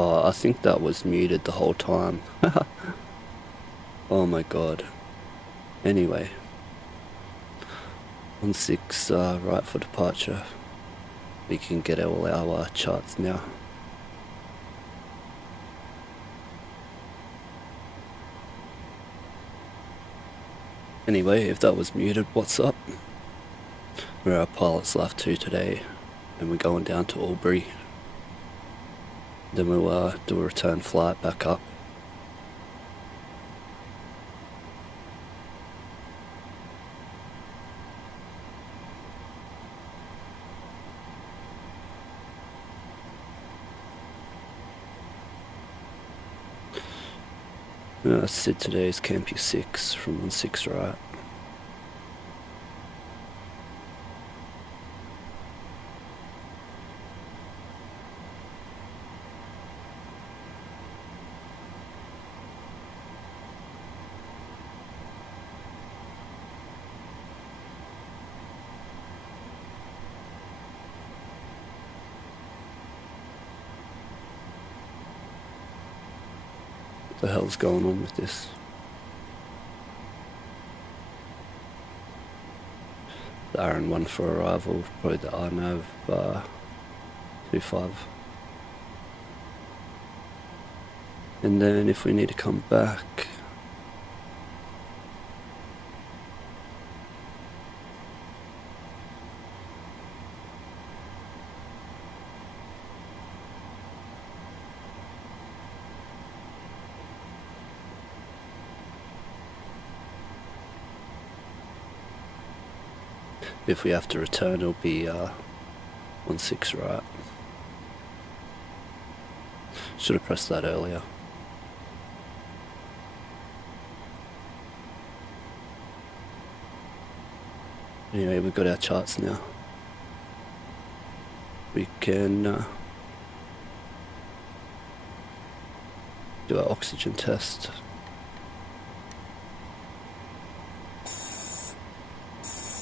Oh, I think that was muted the whole time. Oh my god. Anyway. On 6, right for departure. We can get all our charts now. Anyway, if that was muted, what's up? We're at Pilot's Life 2 today, and we're going down to Albury. Then we'll do a return flight back up. Sid today's Camp U6 from 16 right. What the hell's going on with this? The RN1 for arrival, probably the NAV 25. And then if we need to come back, if we have to return, it'll be 16 right. Should have pressed that earlier. Anyway, we've got our charts now. We can do our oxygen test.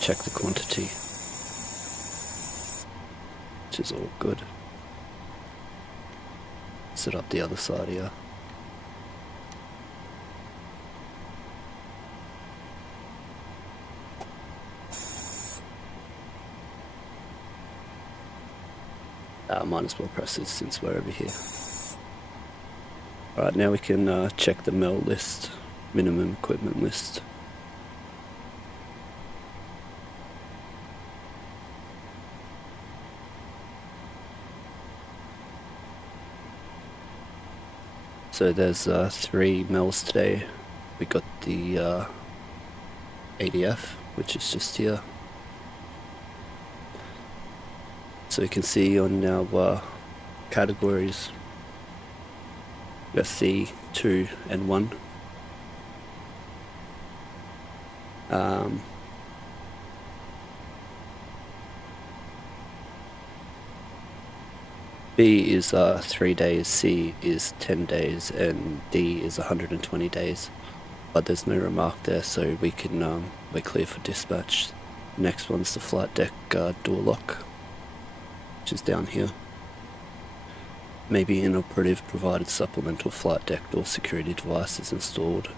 Check the quantity, which is all good. Set up the other side here. Might as well press this since we're over here. Alright, now we can check the MEL list, minimum equipment list. So there's 3 MELs today. We got the ADF, which is just here. So you can see on our categories, we got C, 2 and 1. B is 3 days, C is 10 days, and D is 120 days. But there's no remark there, so we can we're clear for dispatch. Next one's the flight deck door lock, which is down here. Maybe inoperative, provided supplemental flight deck door security device is installed,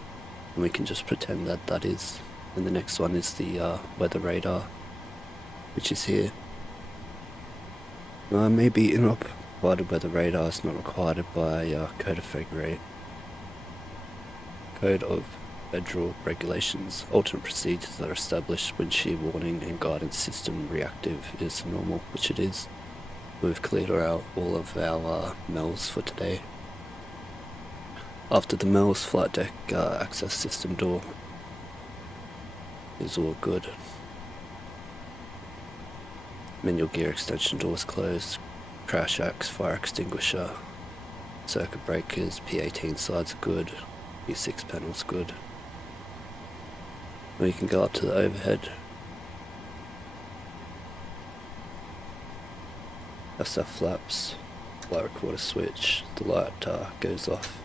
and we can just pretend that that is. And the next one is the weather radar, which is here. Maybe inoperative, provided weather radar is not required by Code of Federal Regulations. Alternate procedures that are established when shear warning and guidance system reactive is normal, which it is. We've cleared out all of our MELs for today. After the MELs, flight deck access system door is all good. Manual gear extension door is closed. Crash axe, fire extinguisher, circuit breakers, P18 sides good, P6 panels good. We can go up to the overhead. That's our flaps, light recorder switch, the light goes off.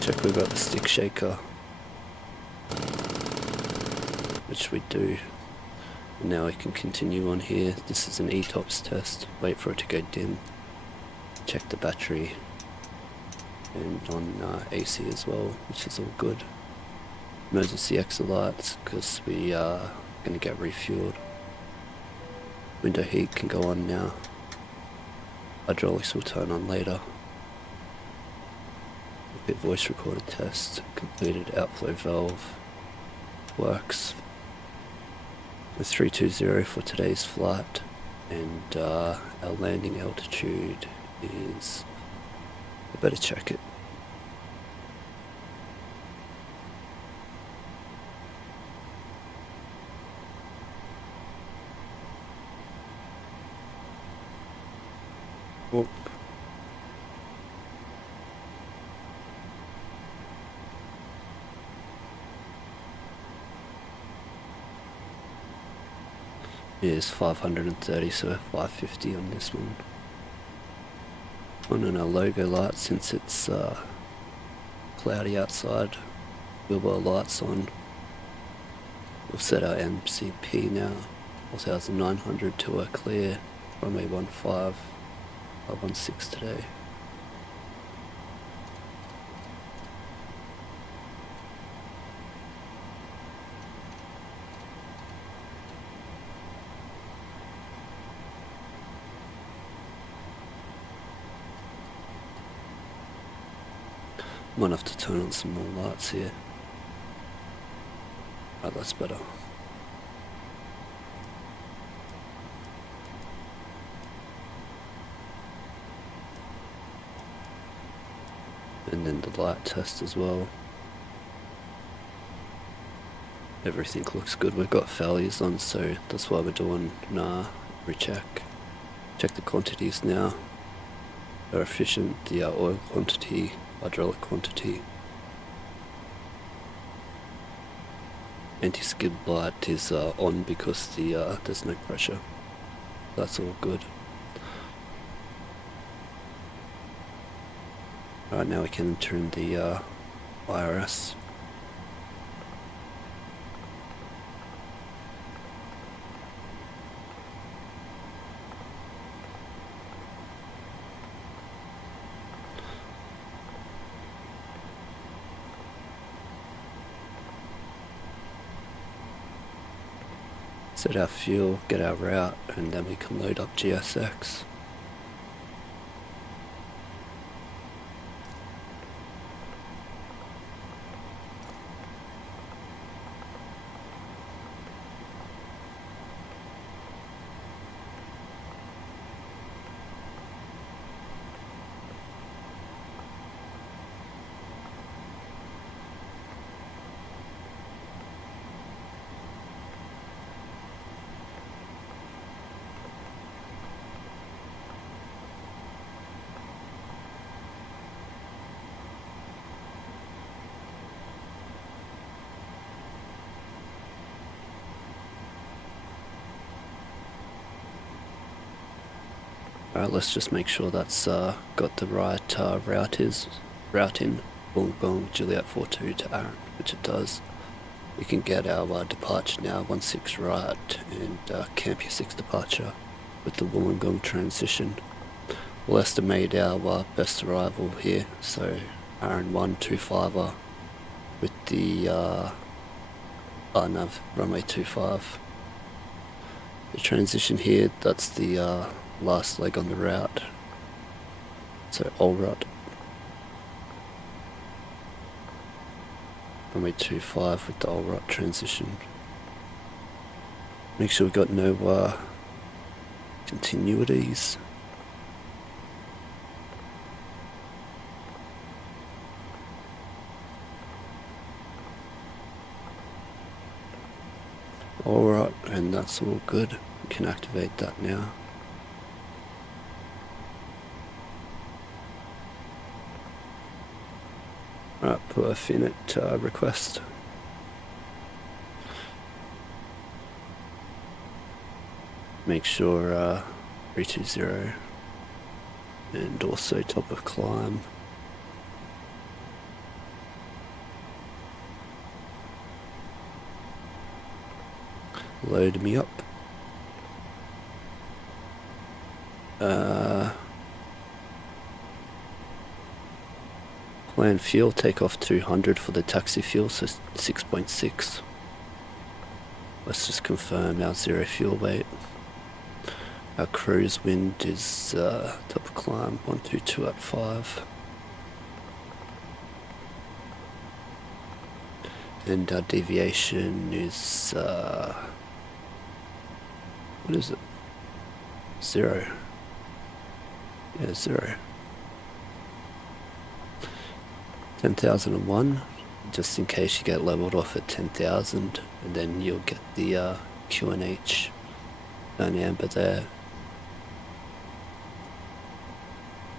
Check we've got the stick shaker, which we do. Now we can continue on here. This is an ETOPS test. Wait for it to go dim. Check the battery. And on AC as well, which is all good. Emergency exit lights, because we are going to get refueled. Window heat can go on now. Hydraulics will turn on later. Bit voice recorder test completed. Outflow valve works. With 320 for today's flight, and our landing altitude is, I better check it. Whoop. Is 530, so 550 on this one. On our logo light, since it's cloudy outside, we'll put our lights on. We'll set our MCP now, 4900 to a clear, runway 15, 516 today. Might have to turn on some more lights here. Right, that's better. And then the light test as well. Everything looks good. We've got failures on, so that's why we're doing recheck. Check the quantities now. They're efficient. The oil quantity, hydraulic quantity. Anti-skid light is on because there's no pressure. That's all good. Right, now we can turn the IRS. Set our fuel, get our route, and then we can load up GSX. Alright, let's just make sure that's got the right route in. Boom, Juliet 42 to Aaron, which it does. We can get our departure now, 16 right, and Campia 6 departure with the Wollongong transition. We'll estimate our best arrival here, so Aaron 125er with the NAV runway 25. The transition here, that's the last leg on the route, so Allrut. Runway 25 with the Allrut transition. Make sure we've got no continuities. Alright, and that's all good. We can activate that now. Alright, put a finite request. Make sure 320 and also top of climb. Load me up. Planned fuel, takeoff 200 for the taxi fuel, so 6.6. Let's just confirm our zero fuel weight. Our cruise wind is top of climb 122 at 5. And our deviation is, what is it? 0. Yeah, 0. 10,001, just in case you get leveled off at 10,000, and then you'll get the QNH and amber there.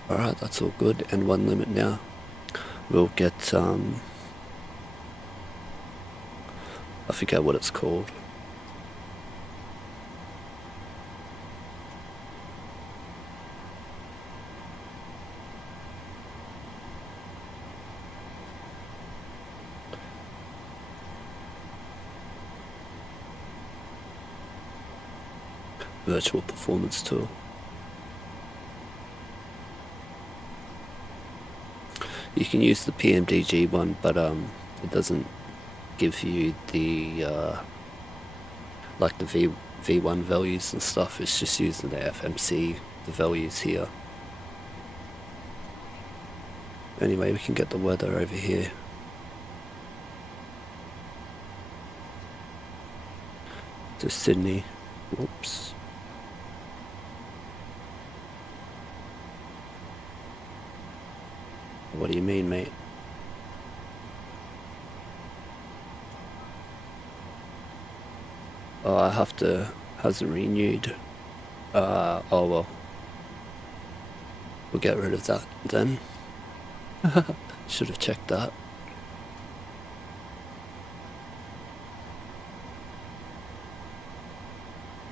Alright, that's all good, and one limit now. We'll get, I forget what it's called. Virtual performance tool. You can use the PMDG one, but it doesn't give you the like the V1 values and stuff. It's just using the FMC, the values here. Anyway, we can get the weather over here. To Sydney. Whoops. What do you mean, mate? Oh, I have to, hasn't renewed. Oh well. We'll get rid of that then. Should have checked that.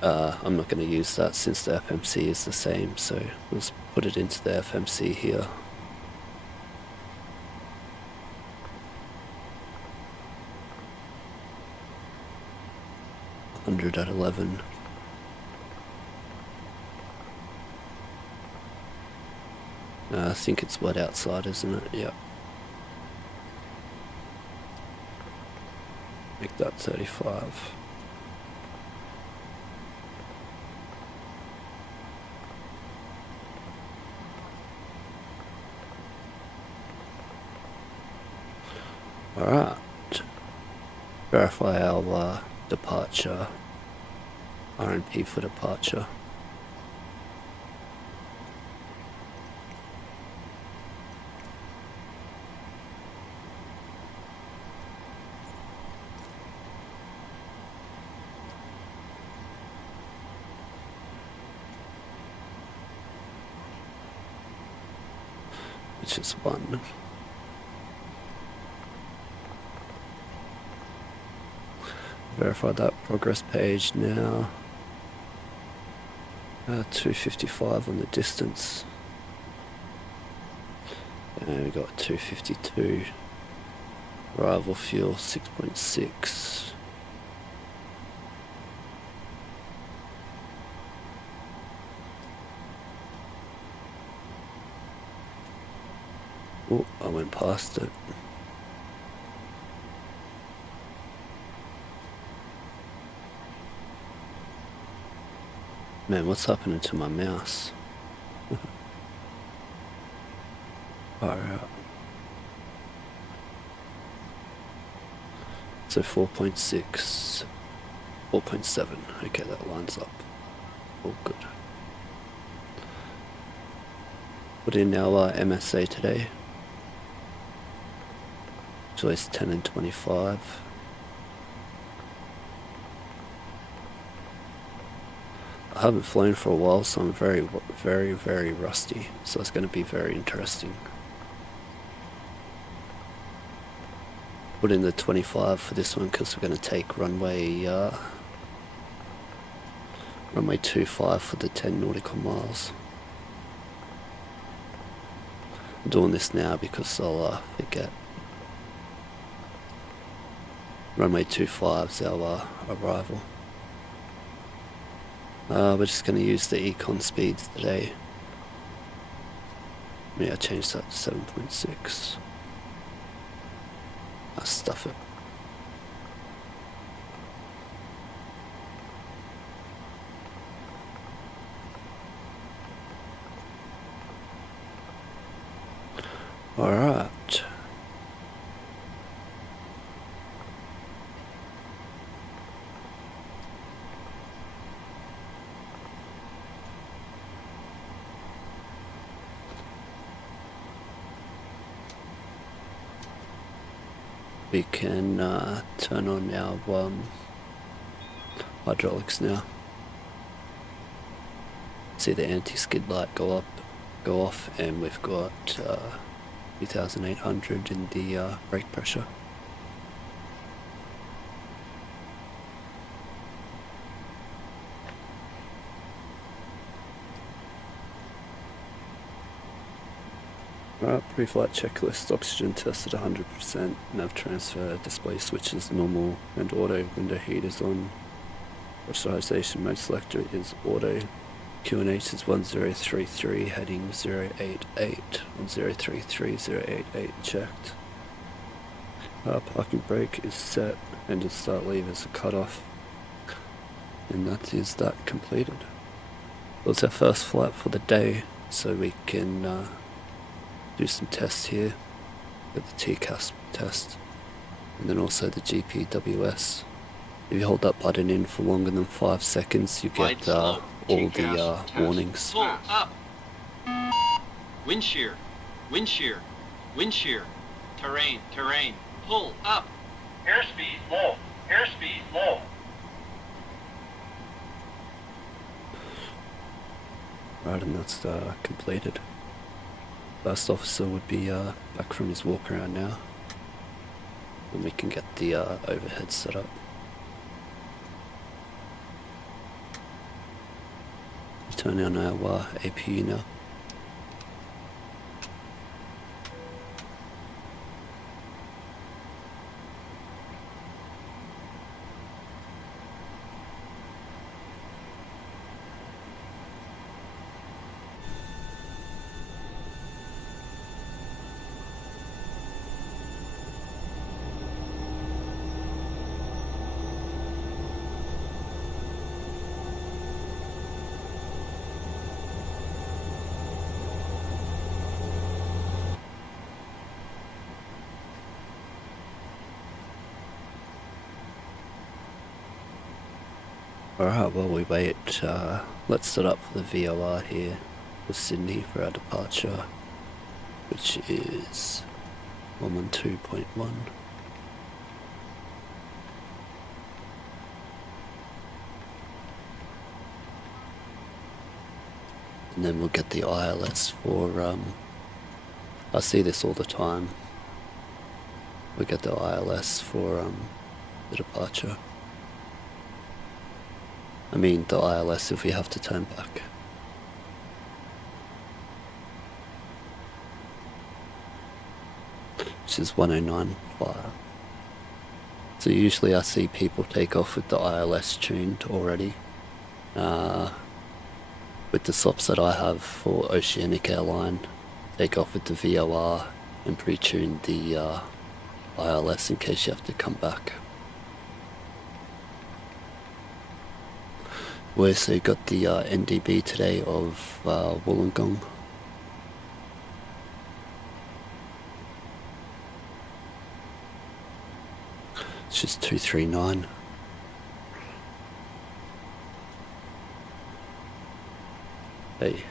I'm not going to use that since the FMC is the same, so let's put it into the FMC here. At 11. I think it's wet outside, isn't it? Yep. Make that 35. Alright. Verify our departure. RNP for departure. Which is 1. Verify that progress page now. 255 on the distance. And we got 252. Arrival fuel 6.6. Oh, I went past it. Man, what's happening to my mouse? Alright. So 4.6, 4.7. Okay, that lines up. All good. Put in our MSA today. Choice 10 and 25. I haven't flown for a while, so I'm very rusty. So it's going to be very interesting. Put in the 25 for this one because we're going to take runway 25 for the 10 nautical miles. I'm doing this now because I'll forget. Runway 25 is our arrival. We're just going to use the econ speeds today. Maybe I changed that to 7.6. I'll stuff it. Alright. We can turn on our hydraulics now. See the anti-skid light go off, and we've got 2,800 in the brake pressure. Alright, pre-flight checklist, oxygen tested 100%, nav transfer, display switches normal, and auto, window heat is on, pressurization mode selector is auto, QNH is 1033, heading 088, 1033, 088 checked. Parking brake is set, engine start lever is a cutoff, and that is that completed. It was our first flight for the day, so we can do some tests here with the TCAS test, and then also the GPWS. If you hold that button in for longer than 5 seconds, you get all the warnings. Pull up. Wind shear, wind shear, wind shear. Terrain, terrain. Pull up. Airspeed low, airspeed low. Right, and that's completed. First officer would be back from his walk around now, and we can get the overhead set up. Turn on our APU now. Alright, while we wait, let's set up for the VOR here with Sydney for our departure, which is 112.1. And then we'll get the ILS for, I see this all the time, we'll get the ILS for the departure. I mean the ILS if we have to turn back. Which is 109.5. So usually I see people take off with the ILS tuned already. With the swaps that I have for Oceanic Airline, take off with the VOR and pre-tune the ILS in case you have to come back. We also got the NDB today of Wollongong. It's just 239. Hey.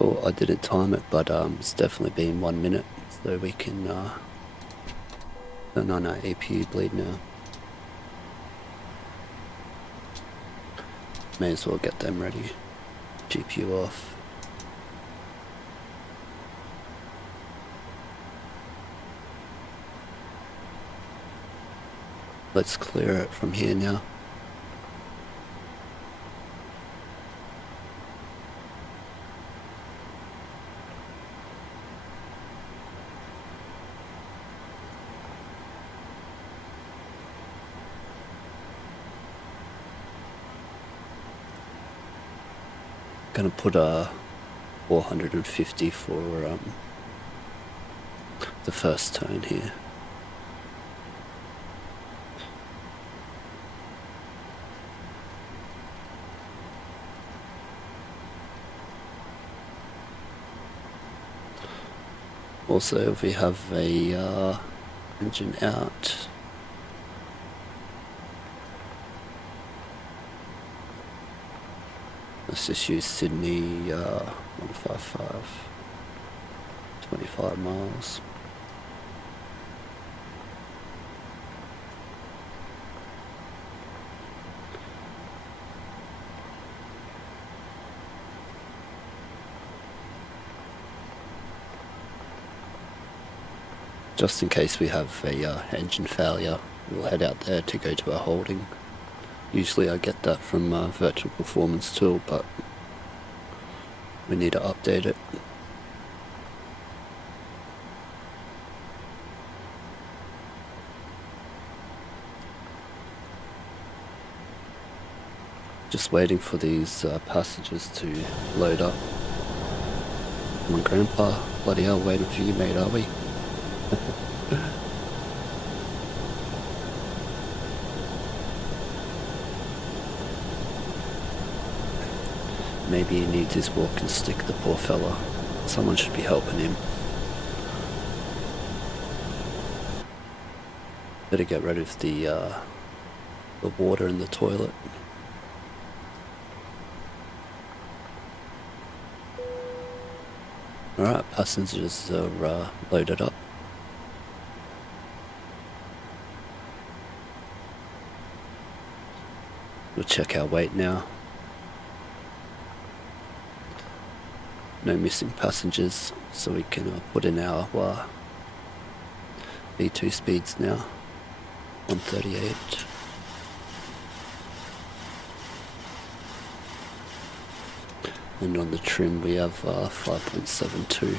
Well, I didn't time it, but it's definitely been 1 minute, so we can turn on our APU bleed now. May as well get them ready. GPU off. let's clear it from here now. Gonna put a 450 for the first turn here. Also, if we have a engine out, let's just use Sydney 155, 25 miles. Just in case we have a engine failure, we'll head out there to go to our holding. Usually I get that from Virtual Performance Tool, but we need to update it. Just waiting for these passengers to load up. Come on, Grandpa. Bloody hell, waiting for you, mate, are we? Maybe he needs his walking stick, the poor fella. Someone should be helping him. Better get rid of the water in the toilet. Alright, passengers are loaded up. We'll check our weight now. No missing passengers, so we can put in our V2 speeds now. 138. And on the trim we have 5.72.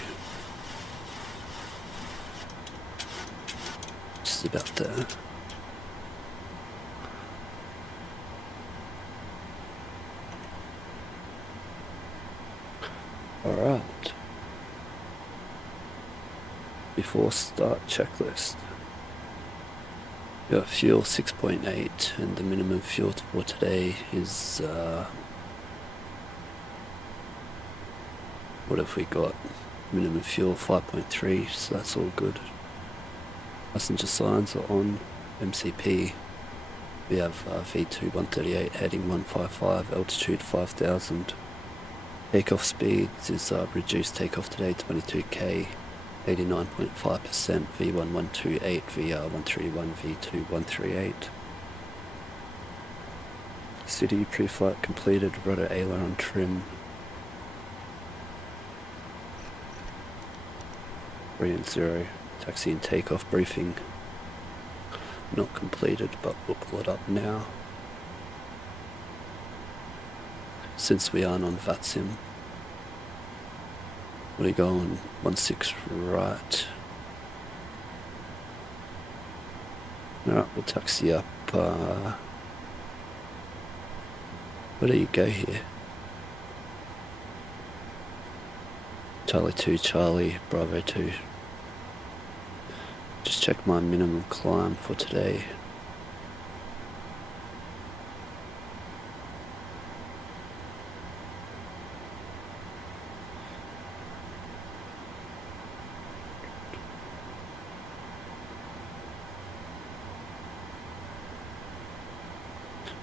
Just about there. Alright. Before start checklist. We got fuel 6.8 and the minimum fuel for today is what have we got? Minimum fuel 5.3, so that's all good. Passenger signs are on. MCP. We have V2 138 heading 155, altitude 5000. Takeoff speeds is reduced takeoff today 22k, 89.5%, V1 128, VR 131, V2 138. City pre-flight completed, rudder aileron trim. 3 and 0, taxi and takeoff briefing. Not completed, but we'll pull it up now. Since we aren't on VATSIM. What are you going? 16 right. Alright, we'll taxi up. Where do you go here? Charlie 2, Charlie, Bravo 2. Just check my minimum climb for today.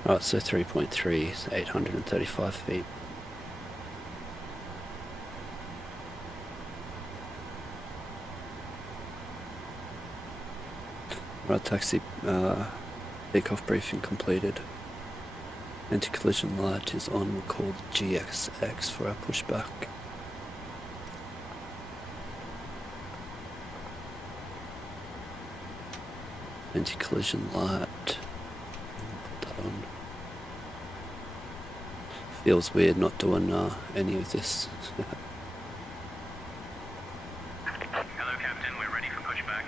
Alright, so 3.3 is 835 feet. Right, taxi takeoff briefing completed. Anti-collision light is on. We'll call the GXX for our pushback. Anti-collision light. Feels weird not doing any of this. Hello, Captain. We're ready for pushback.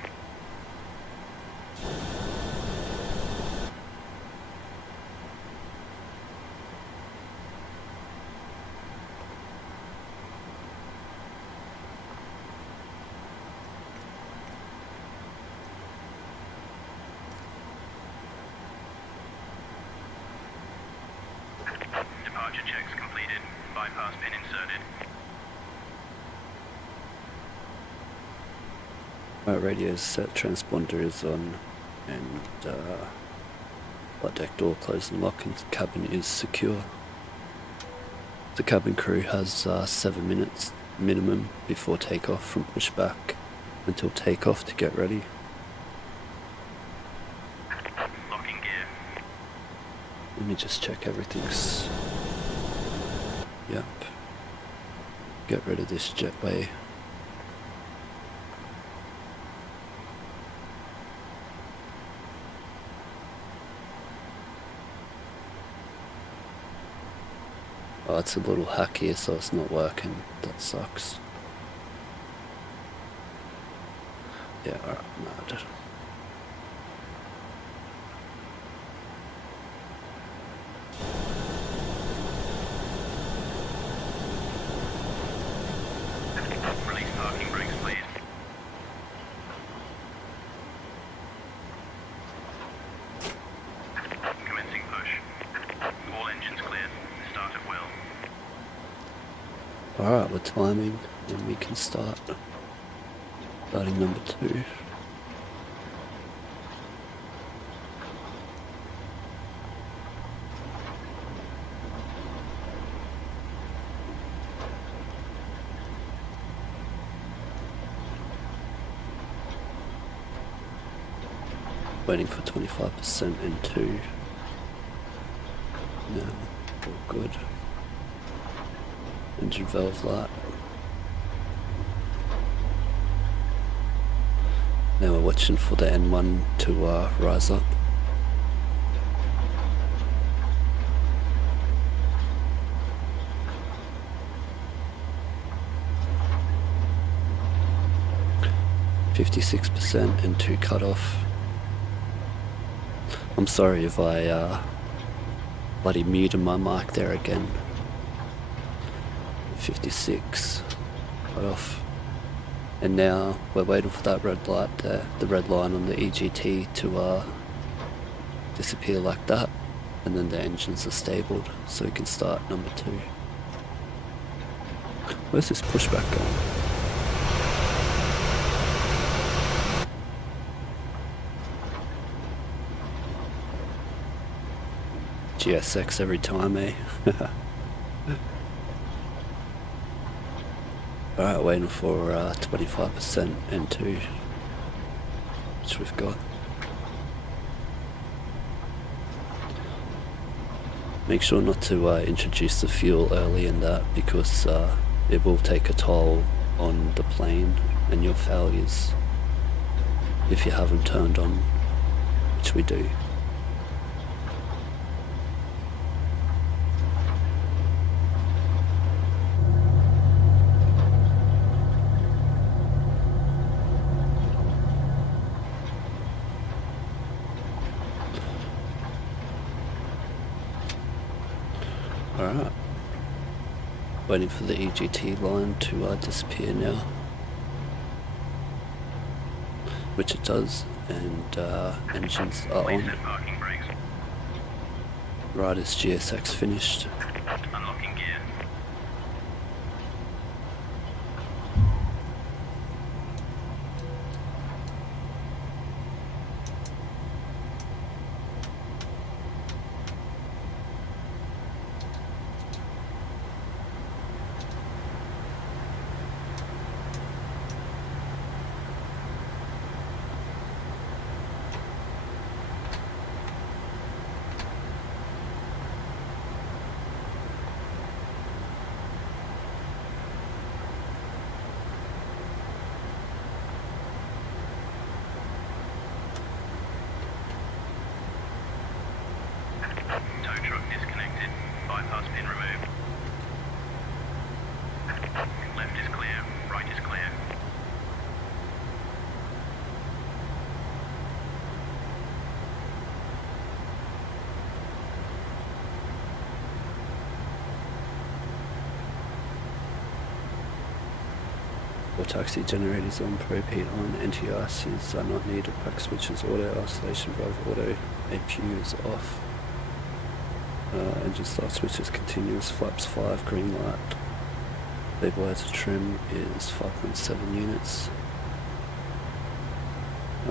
Departure checks completed. Bypass pin inserted. Our radio's set, transponder is on, and flight deck door closed and locked, and cabin is secure. The cabin crew has 7 minutes minimum before takeoff from pushback until takeoff to get ready. Locking gear. Let me just check everything's... Yep. Get rid of this jetway. Oh, it's a little hack here, so it's not working. That sucks. Yeah, alright, no, I don't. Release parking brakes, please. Commencing push. All engines cleared. Start at will. Alright, we're timing, and we can start. Starting number 2. Waiting for 25% and 2. No, all good. Engine valve light. Now we're watching for the N1 to rise up. %, and 2 cut off. I'm sorry if I bloody muted my mic there again. 56 cut off. And now we're waiting for that red light there, the red line on the EGT to disappear like that, and then the engines are stabled, so we can start number 2. Where's this pushback going? GSX every time, eh? Alright, waiting for 25% N2, which we've got. Make sure not to introduce the fuel early in that, because it will take a toll on the plane and your failures if you haven't turned on, which we do. Alright, waiting for the EGT line to disappear now, which it does, and engines are on. Parking brakes. Right as GSX finished. Unlocking gear. taxi generators on, probe heat on, NTRCs are not needed, pack switches auto, oscillation valve auto, APU is off. Engine start switches continuous, flaps 5, green light. Stabilizer trim is 5.7 units.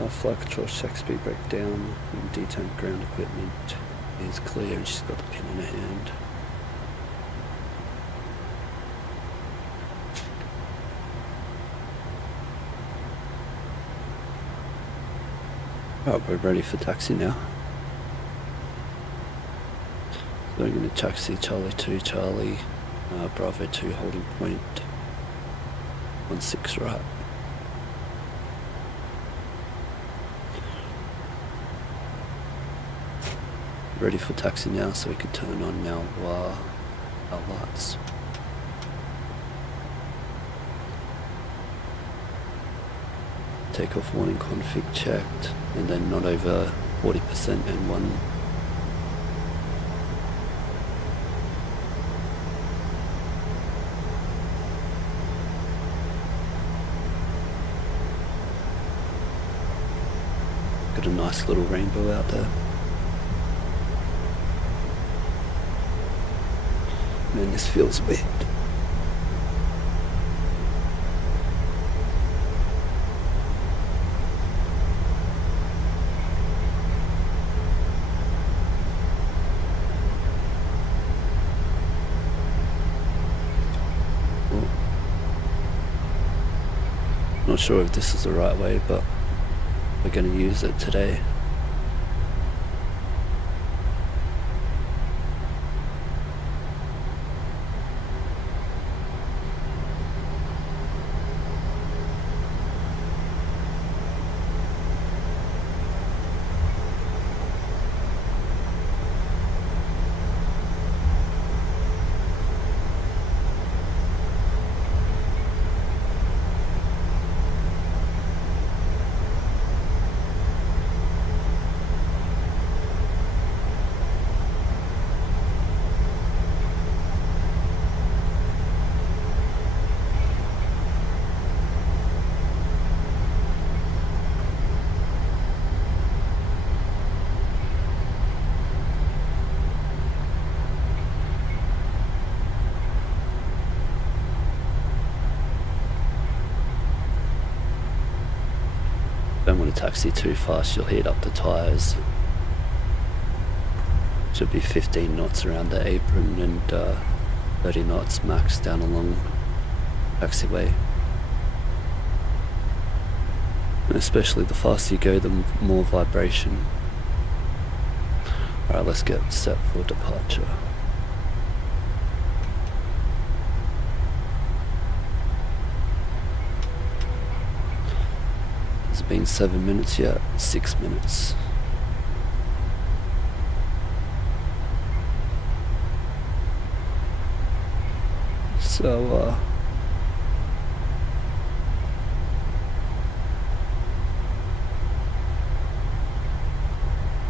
Flight control check speed breakdown, D10 ground equipment is clear and she's got the pin in her hand. Alright, we're ready for taxi now. So we're going to taxi Charlie 2 Charlie, Bravo 2 holding point, 16 right. Ready for taxi now, so we can turn on now our lights. Takeoff warning config checked, and then not over 40% and 1. Got a nice little rainbow out there. Man, this feels weird. Not sure if this is the right way, but we're going to use it today. Don't want to taxi too fast, you'll heat up the tyres. Should be 15 knots around the apron and 30 knots max down along taxiway. And especially the faster you go, the more vibration. Alright, let's get set for departure. It's been 7 minutes yet, 6 minutes. So,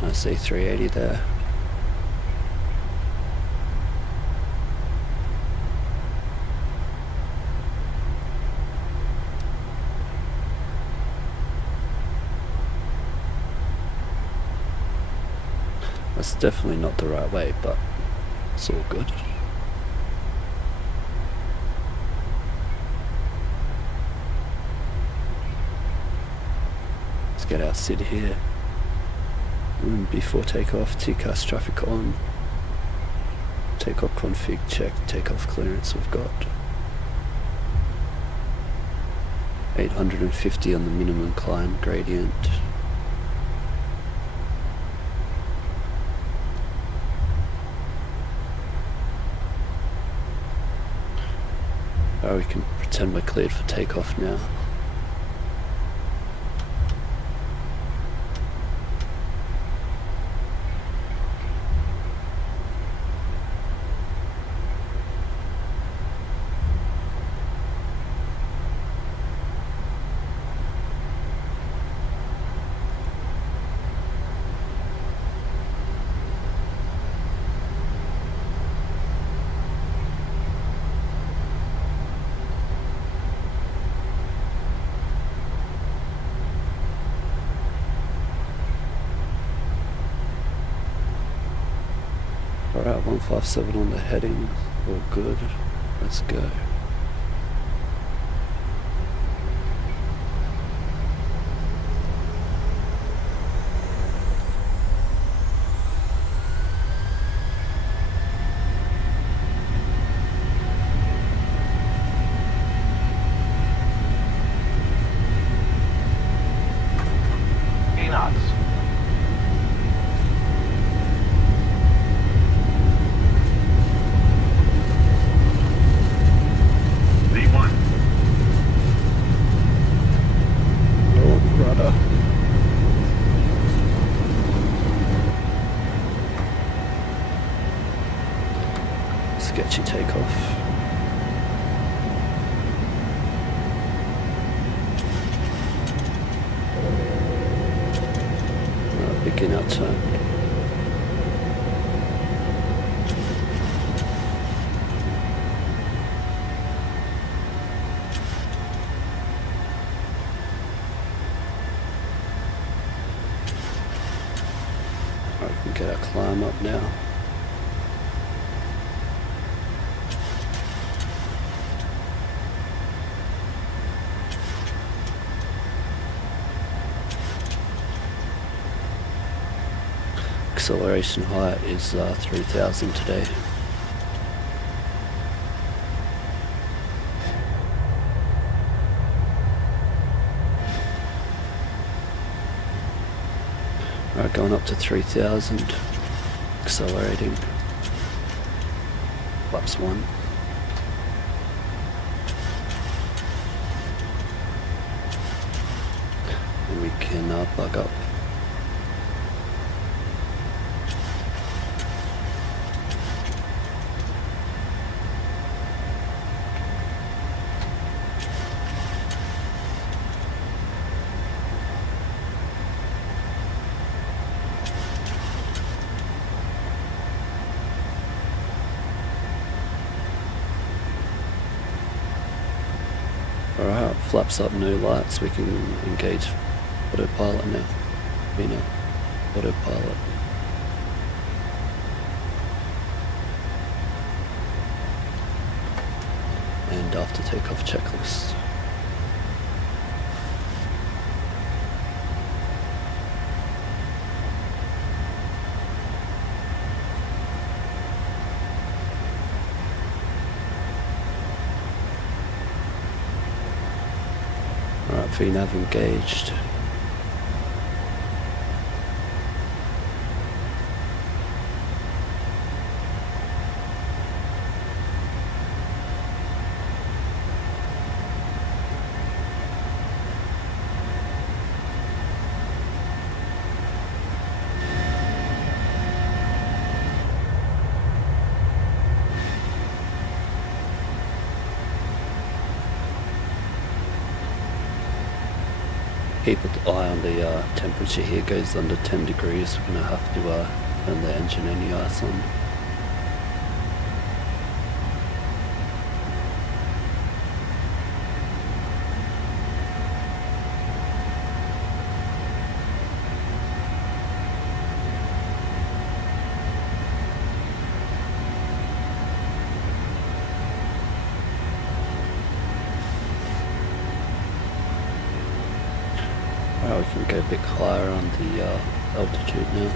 I see 380 there. That's definitely not the right way, but it's all good. Let's get our SID here. And before takeoff, TCAS traffic on. Takeoff config check, takeoff clearance we've got. 850 on the minimum climb gradient. We can pretend we're cleared for takeoff now. Alright, 157 on the heading, all good, let's go. Sketchy takeoff. Begin our turn. Alright, we can get our climb up now. Acceleration height is 3,000 today. Alright, going up to 3,000, accelerating, flaps 1. And we can bug up. Alright, flaps up, no lights, we can engage autopilot now. Autopilot. And after takeoff checklist. Alright, VNAV engaged. Keep an eye on the temperature here, goes under 10 degrees, we're going to have to turn the engine any ice on. We can go a bit higher on the altitude now.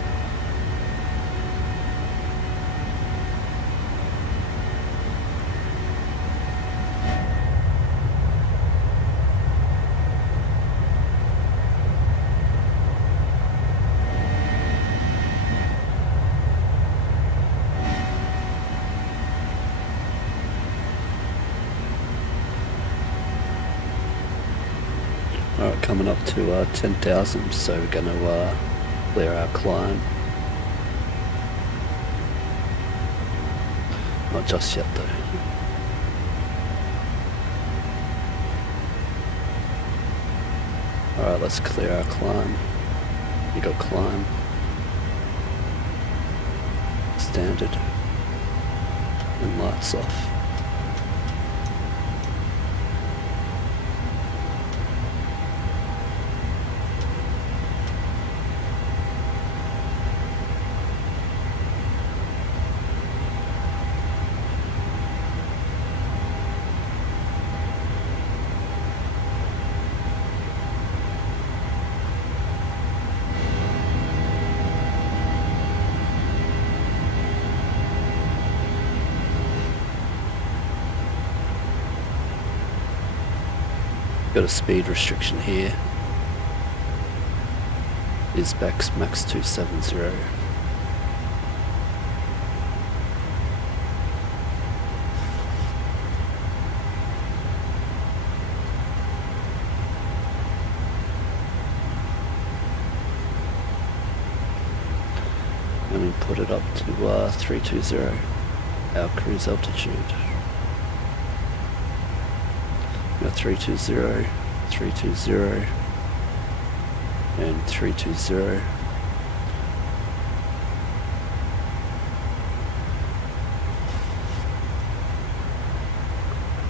Alright, coming up to 10,000, so we're going to clear our climb. Not just yet though. Alright, let's clear our climb. You got climb. Standard. And lights off. Got a speed restriction here. ISBEX max 270. And we put it up to 320, our cruise altitude. We got 320, 320, and 320.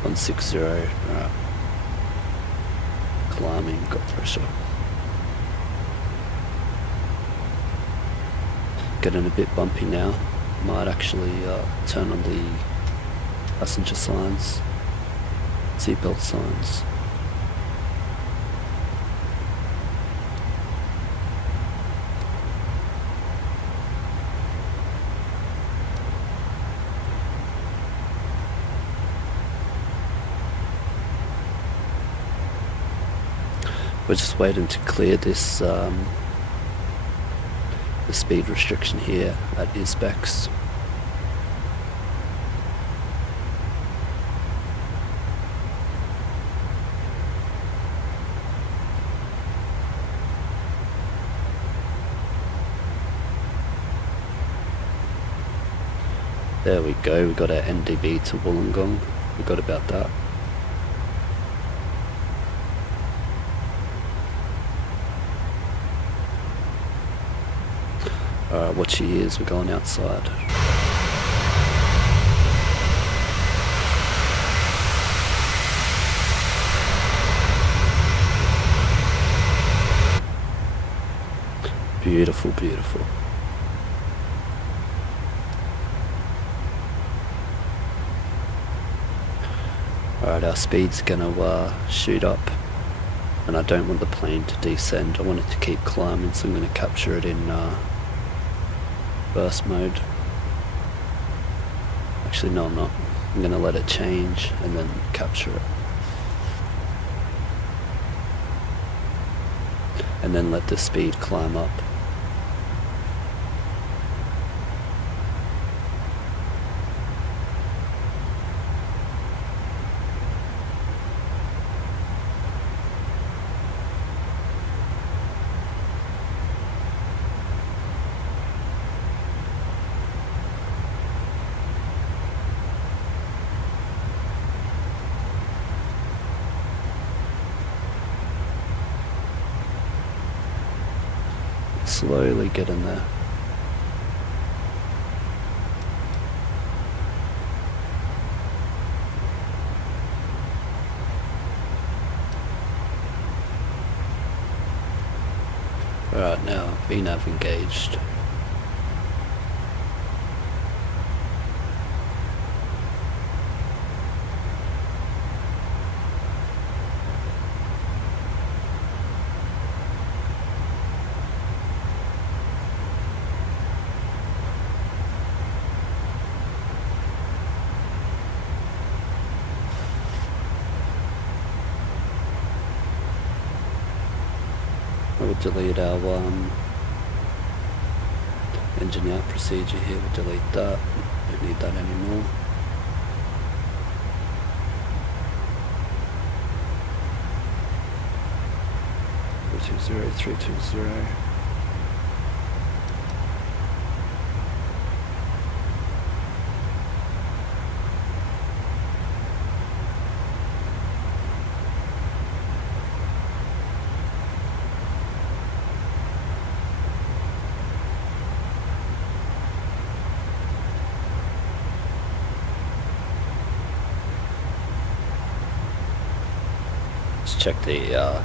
On 60, right. Climbing, got pressure. Getting a bit bumpy now. Might actually turn on the passenger signs, seatbelt signs. We're just waiting to clear this the speed restriction here at ISBEX. There we go, we got our NDB to Wollongong. Forgot about that. Alright, watch your ears, we're going outside. Beautiful, beautiful. Alright, our speed's gonna shoot up, and I don't want the plane to descend. I want it to keep climbing, so I'm gonna capture it in burst mode. Actually, no, I'm not. I'm gonna let it change and then capture it. And then let the speed climb up. Slowly get in there. Alright, now VNAV engaged. We'll delete our engine out procedure here, we'll delete that, don't need that anymore. Three 320. Check the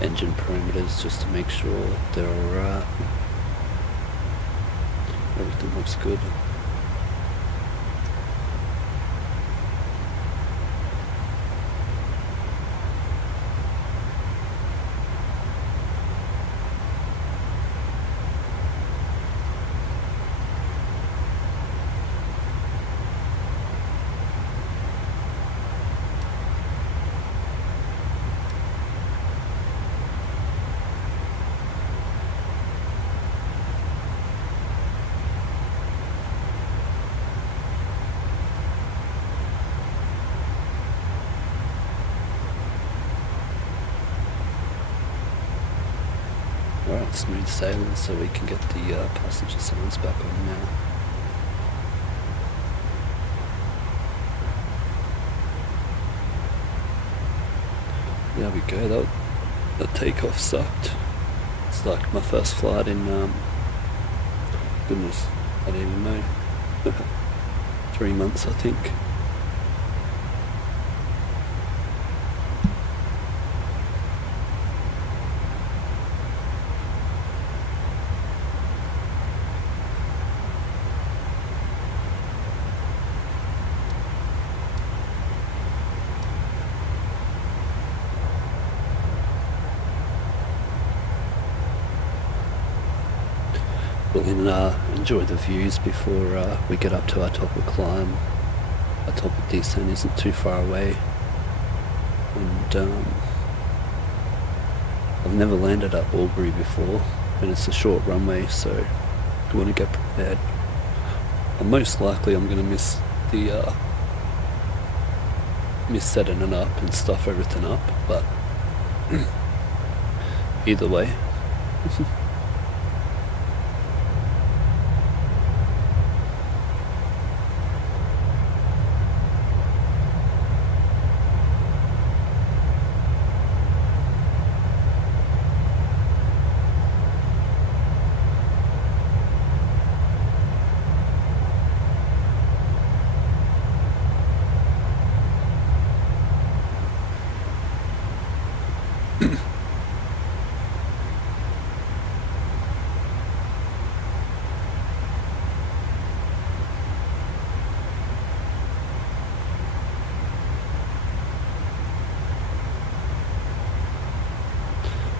engine parameters just to make sure they're alright. Everything looks good. Alright, smooth sailing, so we can get the passenger sounds back on now. There we go, the takeoff sucked. It's like my first flight in, goodness, I don't even know, 3 months I think. We'll enjoy the views before we get up to our top of climb. Our top of descent isn't too far away, and I've never landed at Albury before, and it's a short runway, so you want to get prepared. And most likely I'm going to miss the miss setting it up and stuff everything up, but either way.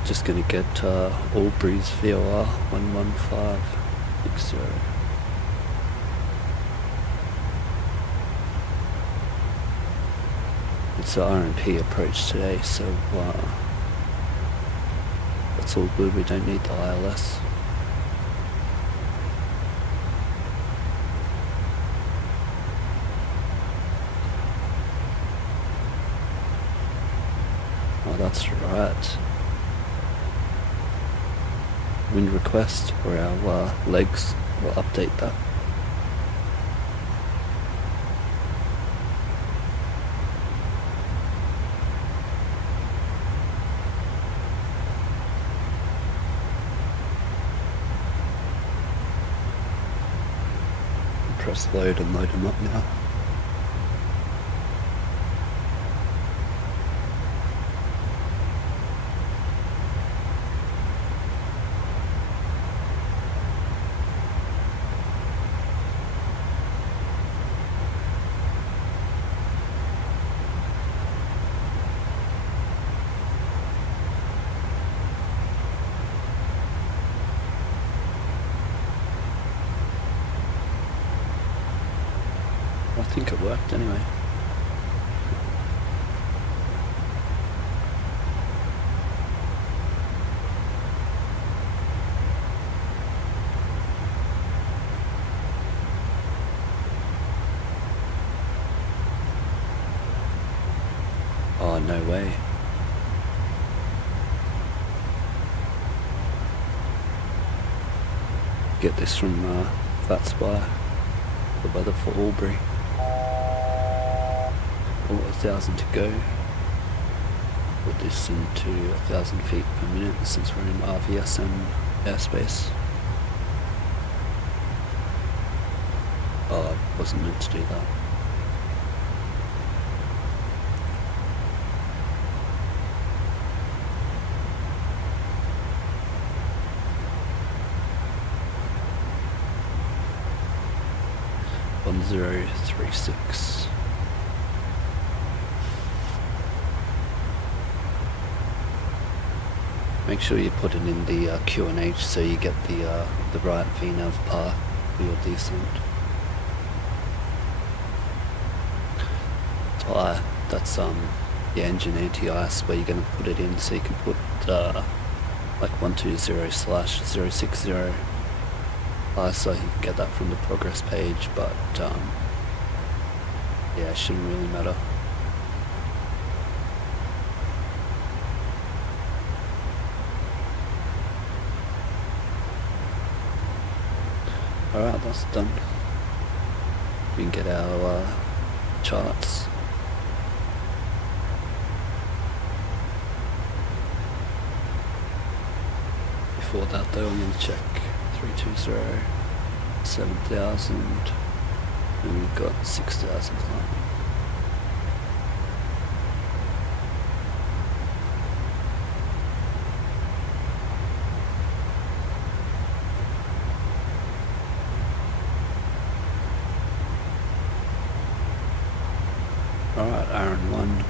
Just gonna get Albury's VOR 11560. It's the RNP approach today, so that's all good. We don't need the ILS. Oh, that's right. Wind request for our legs, we'll update that. Press load and load them up now. I think it worked anyway. Oh, no way. Get this from Fatspire, the weather for Albury. 1,000 to go. Put this into 1,000 feet per minute since we're in RVSM airspace. Oh, I wasn't meant to do that. One 036. Make sure you put it in the QNH so you get the right VNAV path for your descent. That's the engine anti-ice where you're going to put it in, so you can put like 120/060 so you can get that from the progress page, but yeah, it shouldn't really matter. Alright, that's done. We can get our charts. Before that though, I'm going to check 320, 7,000, and we've got 6,000 climbing. Alright, Aaron 1,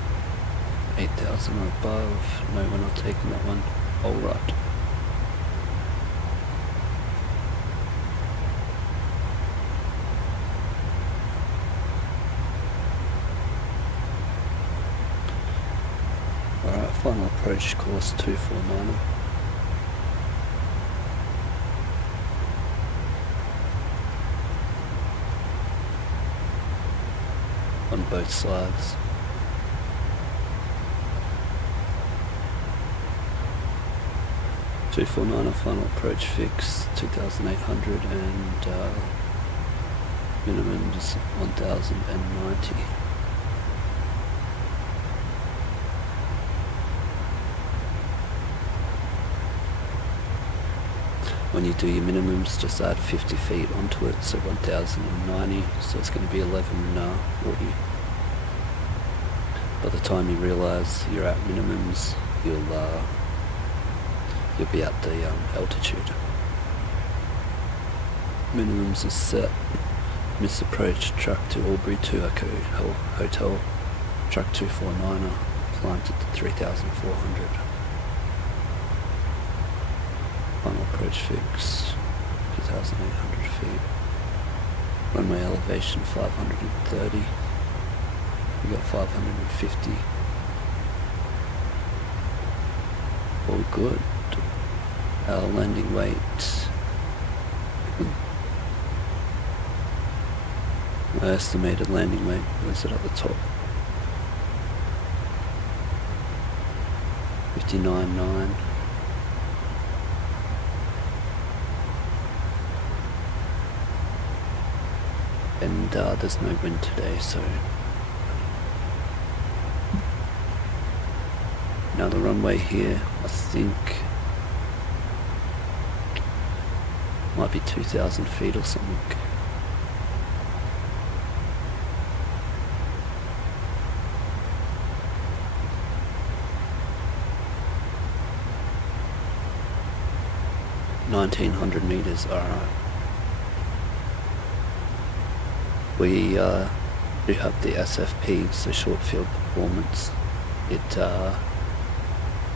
8,000 or above. No, we're not taking that one. Alright. Alright, final approach course 249. On both sides. $249 final approach fix 2,800 and minimum is 1,090. When you do your minimums, just add 50 feet onto it, so 1,090, so it's going to be 1140. By the time you realise you're at minimums, you'll be at the altitude. Minimums is set. Misapproach, track to Albury to Echo Hotel, track 249er, climbed at 3,400. Final approach fix, 2,800 feet. Runway elevation 530. We got 550. All good. Our landing weight. My estimated landing weight was it at the top? 59.9. And there's no wind today, so now the runway here, I think might be 2,000 feet or something. $1,900 meters, alright. We do have the SFP, so short field performance. It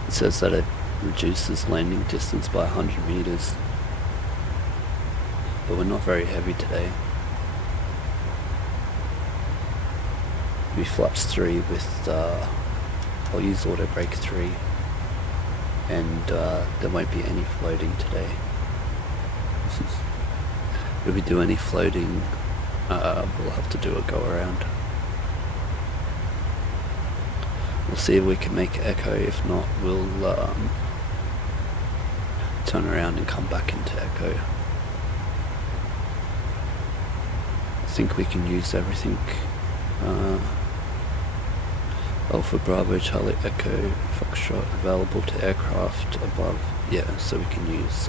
says that it reduces landing distance by 100 meters, but we're not very heavy today. We flaps 3 with, I'll use auto brake 3, and there won't be any floating today. If we do any floating, we'll have to do a go around. We'll see if we can make Echo. If not, we'll turn around and come back into Echo. I think we can use everything. Alpha Bravo Charlie Echo Foxtrot available to aircraft above. Yeah, so we can use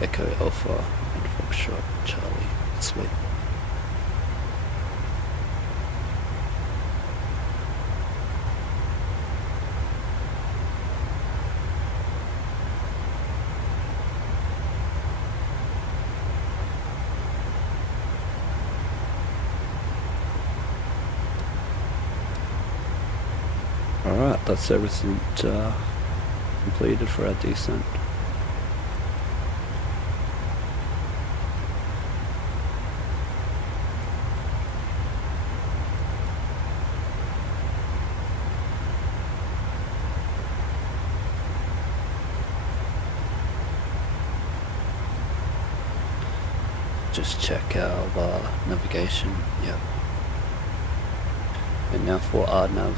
Echo Alpha and Foxtrot Charlie. Sweet. Alright, that's everything completed for our descent. Just check our navigation, yep. And now for RNAV.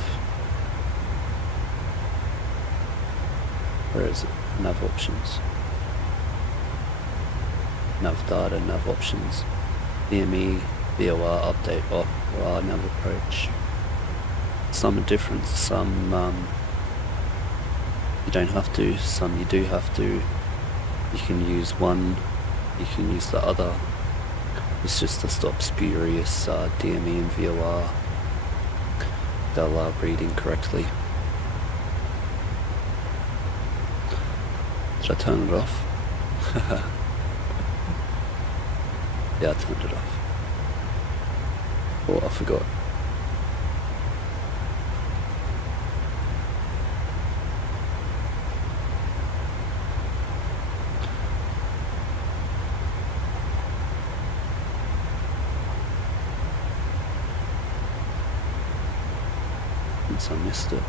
Where is it? NAV Options. nav data, nav options, DME, VOR update, or nav approach. Some are different, some you don't have to, some you do have to. You can use one, you can use the other. It's just to stop spurious DME and VOR. They'll read incorrectly. Did I turn it off? Yeah, I turned it off. Oh, I forgot. Since I missed it.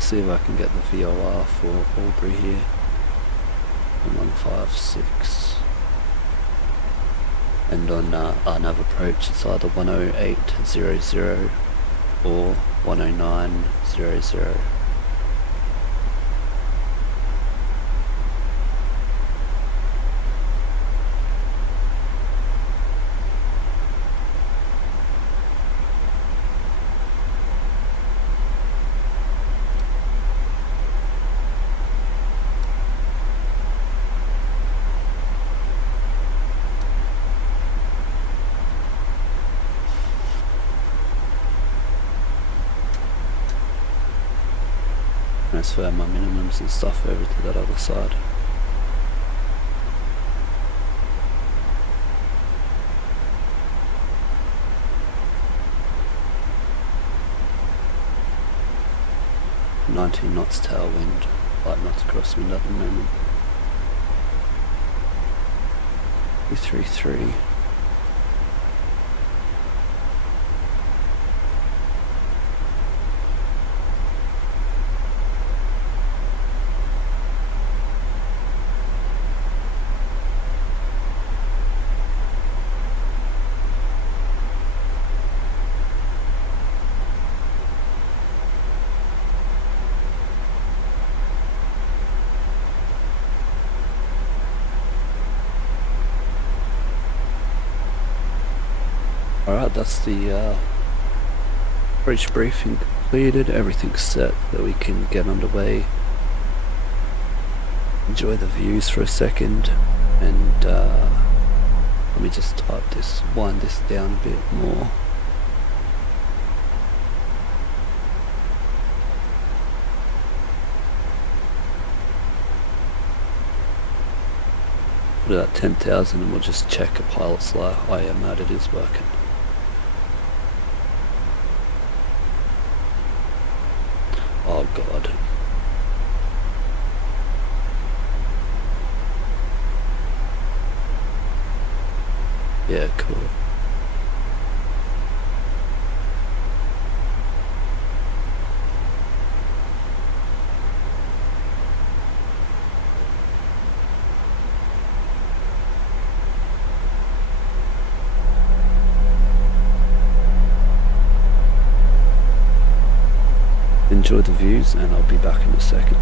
See if I can get the VOR for Albury here. 156. And on our nav approach, it's either 108.00 or 109.00. Transfer my minimums and stuff over to that other side. "19 knots tailwind, 5 knots crosswind at the moment. 233. Alright, that's the bridge briefing completed. Everything's set that we can get underway. Enjoy the views for a second, and let me just type this, wind this down a bit more. Put it at 10,000 and we'll just check a pilot's light. I am that it is working. Oh god. Yeah, cool. Enjoy the views, and I'll be back in a second.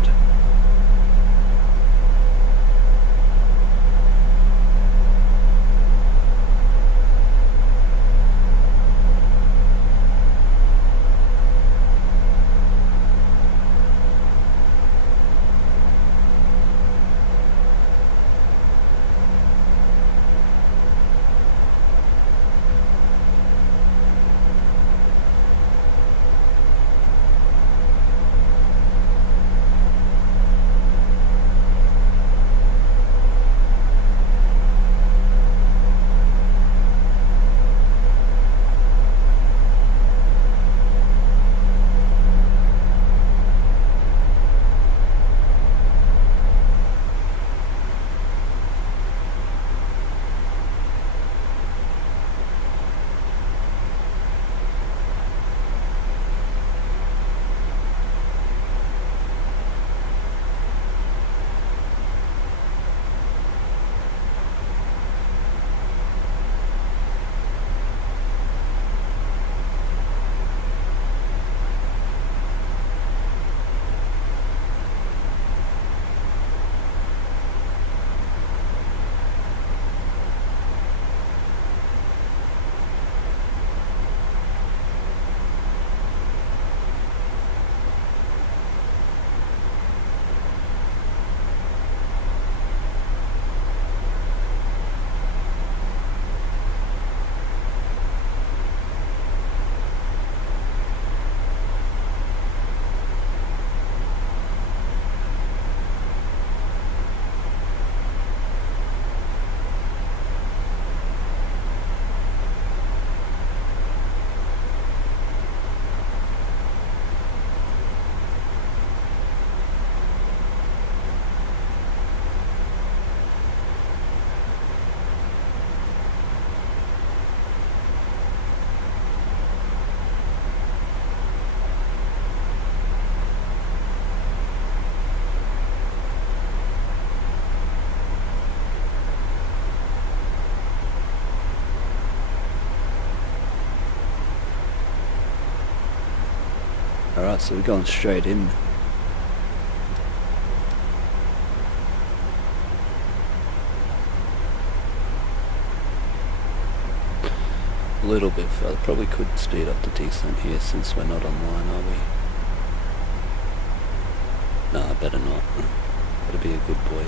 Alright, so we're going straight in. A little bit further. Probably could speed up the descent here since we're not online, are we? Nah, better not. Better be a good boy.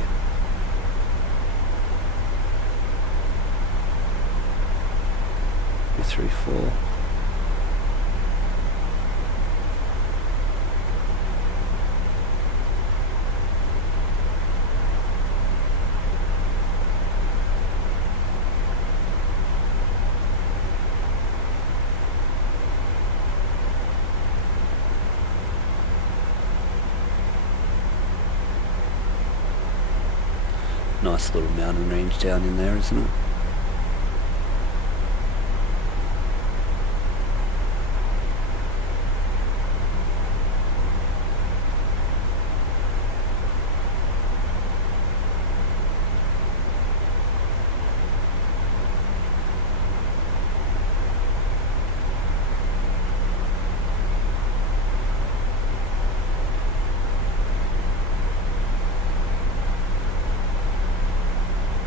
Three, four. Nice little mountain range down in there, isn't it?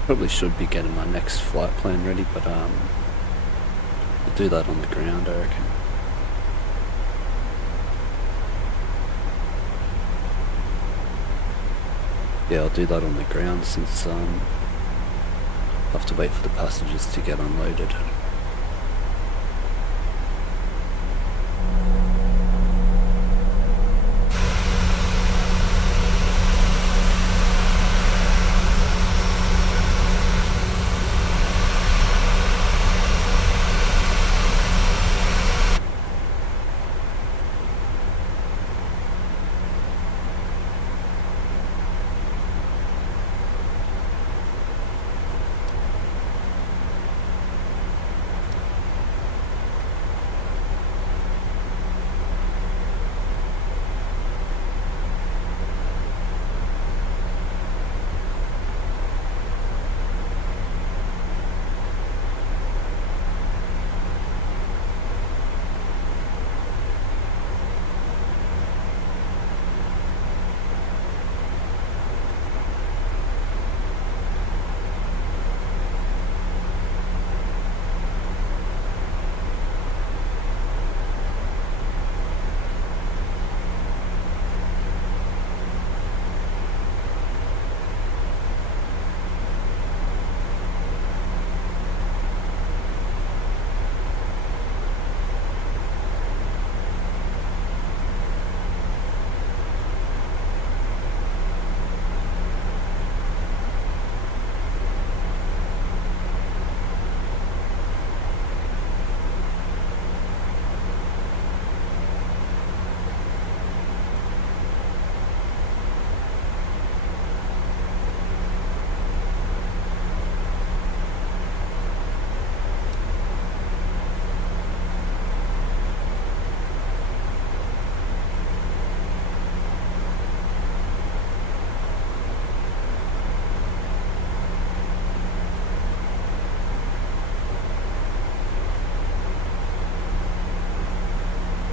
Probably should be getting my next flight plan ready, but I'll do that on the ground, I reckon. Yeah, I'll do that on the ground since I'll have to wait for the passengers to get unloaded.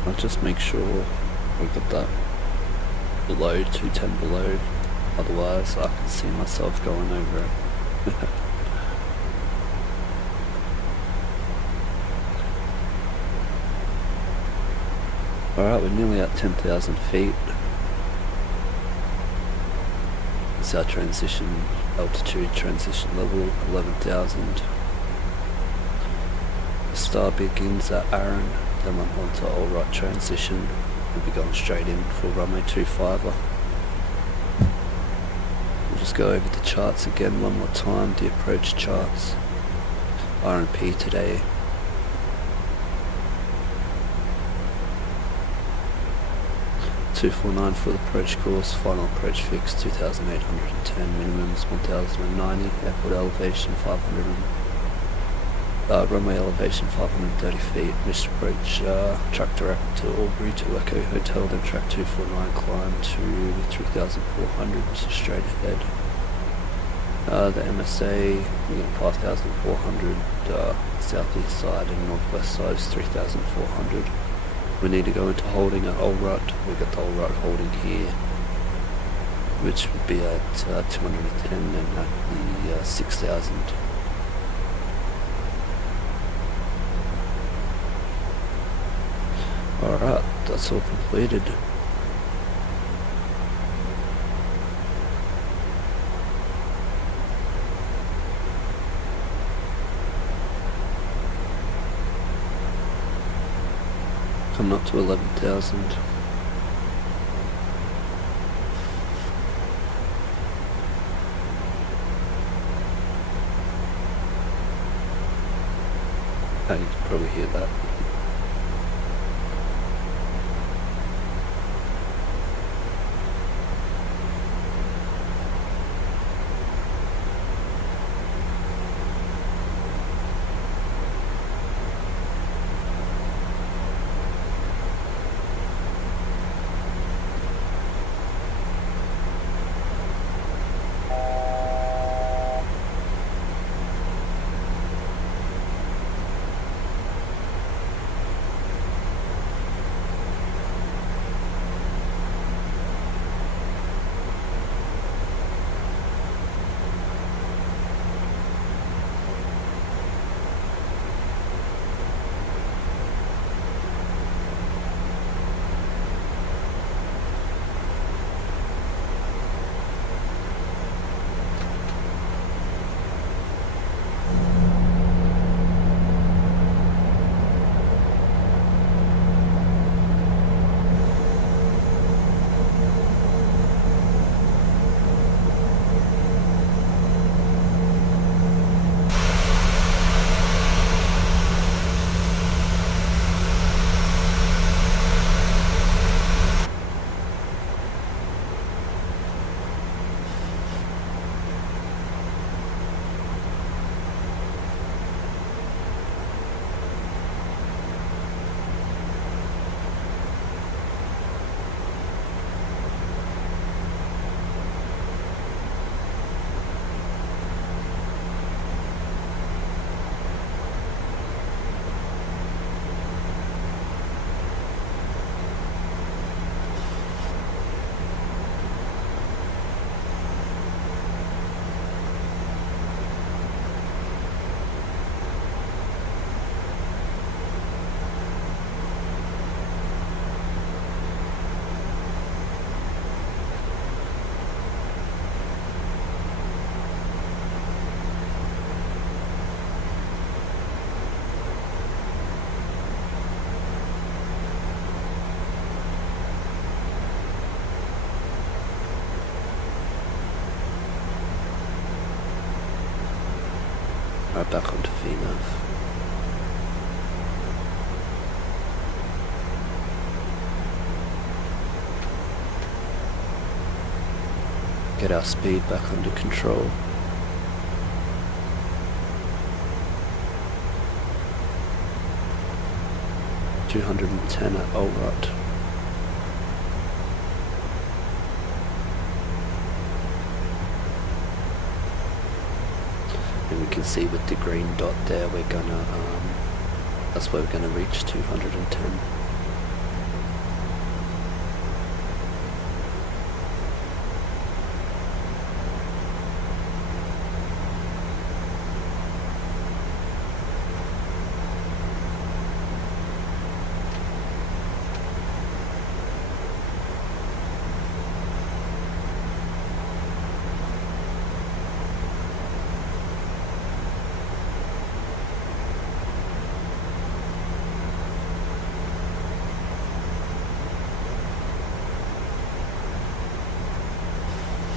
I'll just make sure we've got that below 210 below, otherwise I can see myself going over it. Alright, we're nearly at 10,000 feet. It's our transition altitude, transition level 11,000. The star begins at Aaron, then I'm on to all right transition. We'll be going straight in for runway 25er. We'll just go over the charts again one more time, the approach charts. RNP today. $249 for the approach course, final approach fix 2,810, minimums 1,090, airport elevation 500, runway elevation 530 feet, missed approach track direct to Albury to Echo Hotel, then track 249 climb to 3,400, so straight ahead. The MSA, 5,400, southeast side and northwest side is 3,400. We need to go into holding at Olrut. We got the Olrut holding here, which would be at 210 and at the 6,000. Alright, that's all completed. Coming up to 11,000. You can probably hear that. Right, back onto VNAV. Get our speed back under control. $210 at Olrut. And we can see with the green dot there, we're gonna, that's where we're gonna reach 210.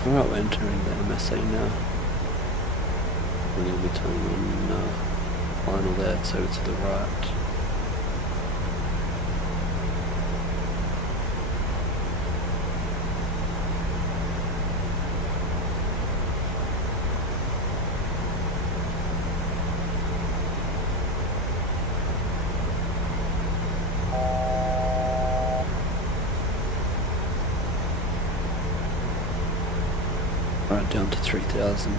Alright, we're entering the MSA now. We're going to be turning on final there, it's over to the right. Right down to 3,000.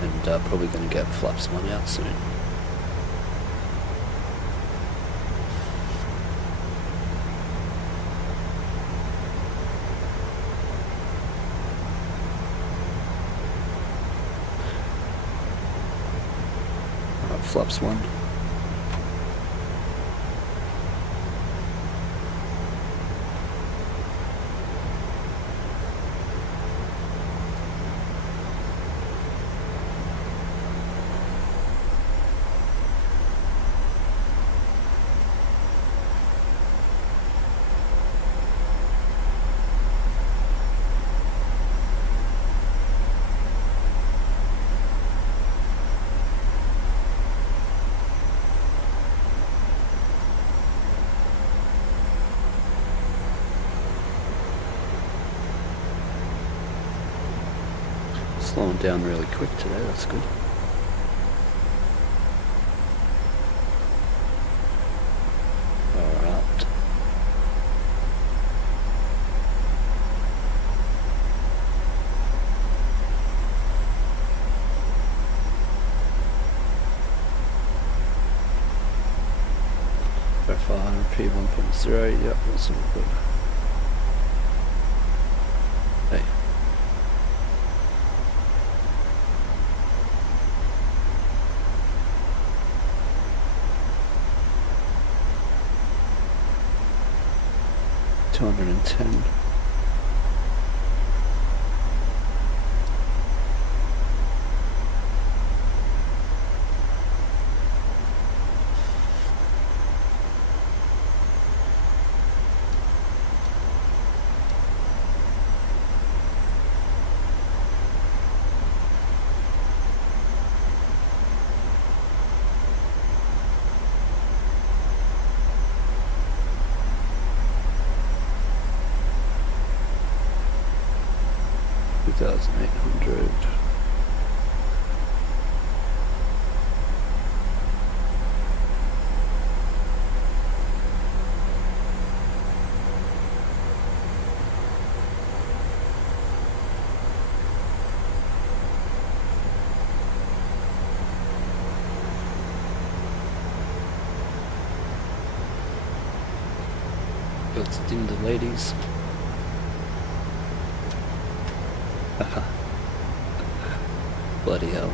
And probably going to get flaps one out soon. flaps 1. Slowing down really quick today, that's good. Alright. Verify RNP 1.0, yep, that's all good. Hey. $210. $2,800. Let's dim the ladies. Haha. Bloody hell.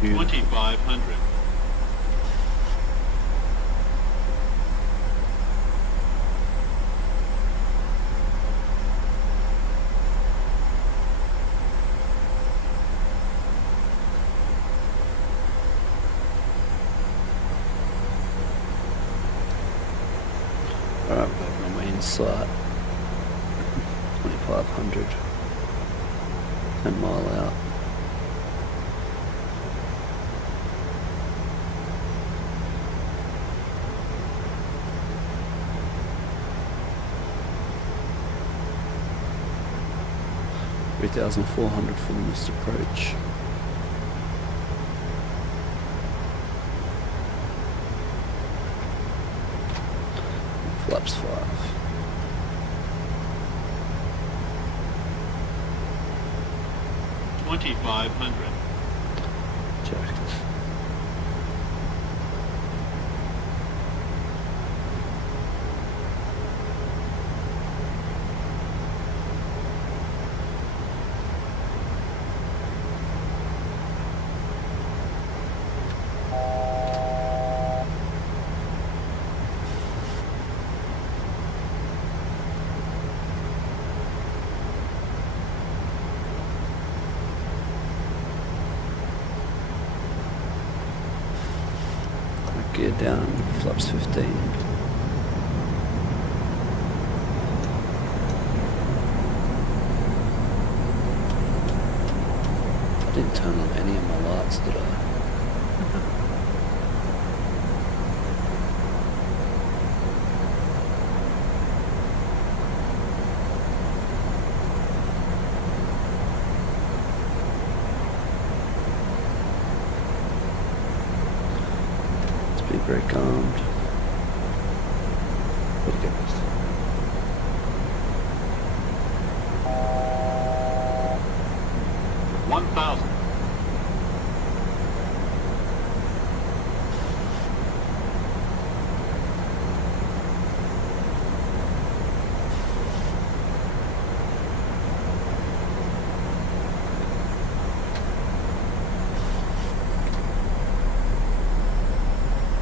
Beautiful. 2,500. Alright, we've got my main slot. 2,500. 10 mile out. $3,400 for the missed approach. Flaps 5. $2,500. Checked. Gear down, flaps 15. I didn't turn on any of my lights, did I? Be very calmed. Put goodness. $1,000.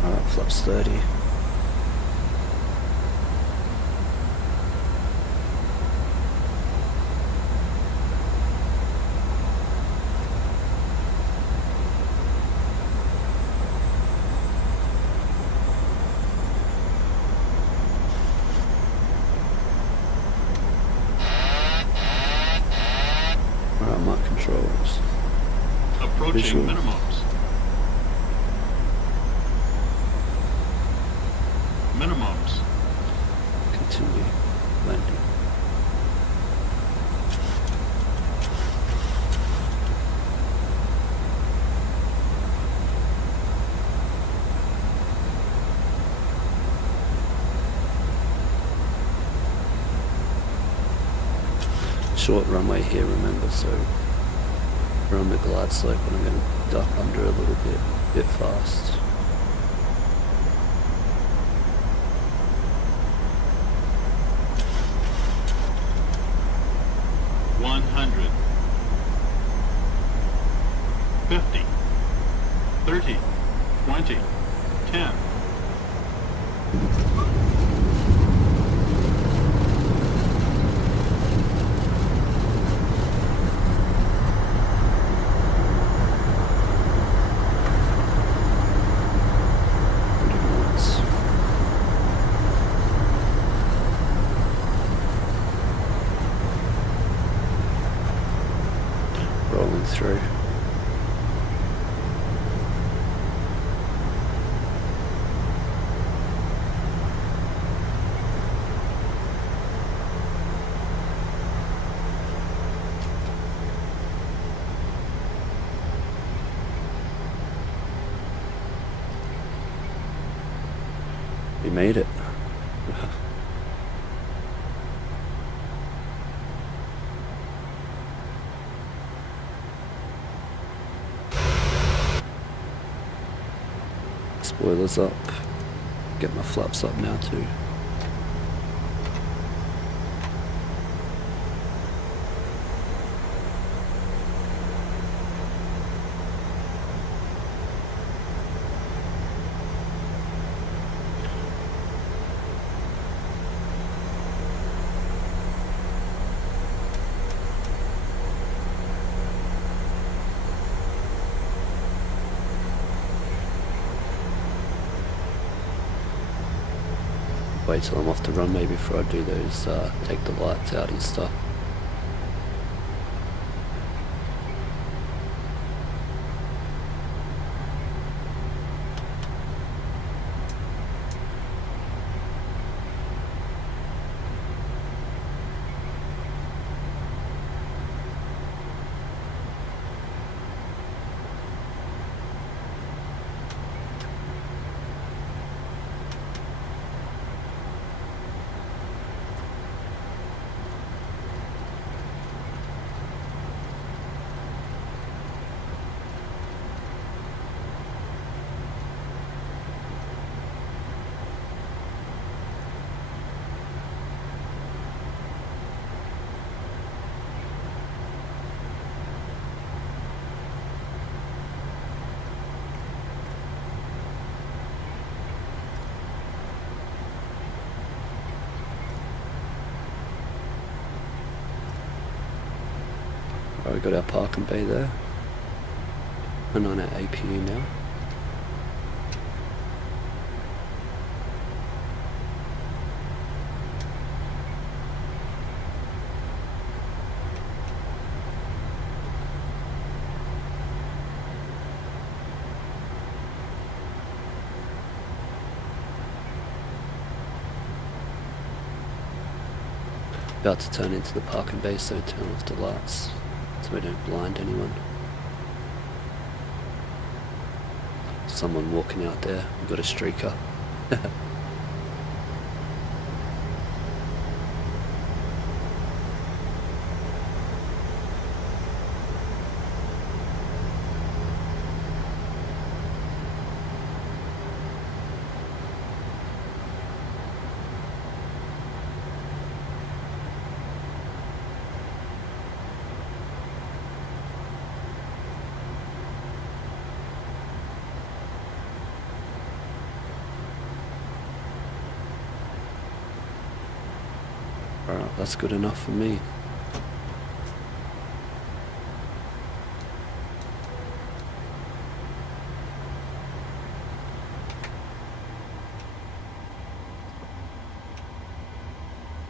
Alright, flaps 30. Alright, my controls. Approaching Visual. minimums. Minimums. Continue landing. Short runway here, remember, so we're on the glide slope and I'm going to duck under a little bit fast. $100. 50. 30. 20. 10. Rolling through. We made it. Spoilers up. Get my flaps up now too. Wait till I'm off the runway before I do those take the lights out and stuff. We got our parking bay there, and on our APU now. About to turn into the parking bay, so turn off the lights so we don't blind anyone. Someone walking out there, we've got a streaker. Alright, that's good enough for me.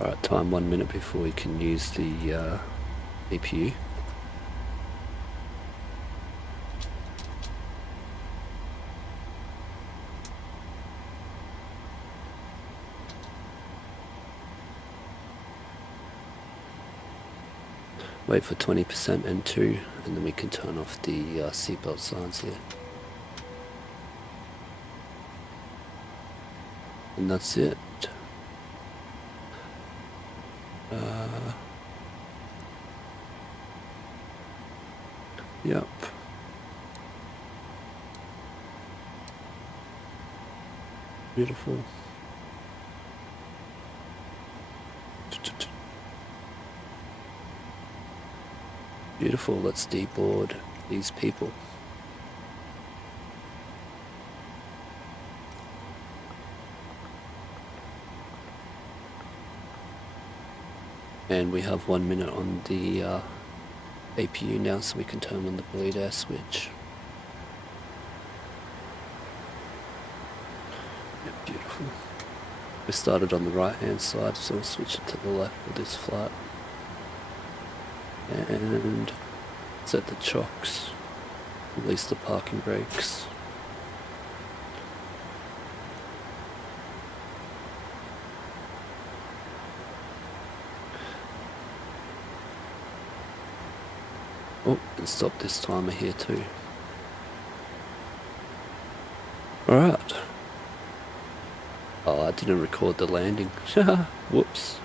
Alright, time 1 minute before we can use the APU. Wait for 20% N2 and then we can turn off the seatbelt signs here. And that's it. Yep. Beautiful. Beautiful, let's deboard these people. And we have 1 minute on the APU now, so we can turn on the bleed air switch. Yeah, beautiful. We started on the right hand side, so we'll switch it to the left with this flat. And set the chocks, release the parking brakes. Oh, and stop this timer here too. Alright. Oh, I didn't record the landing. Whoops.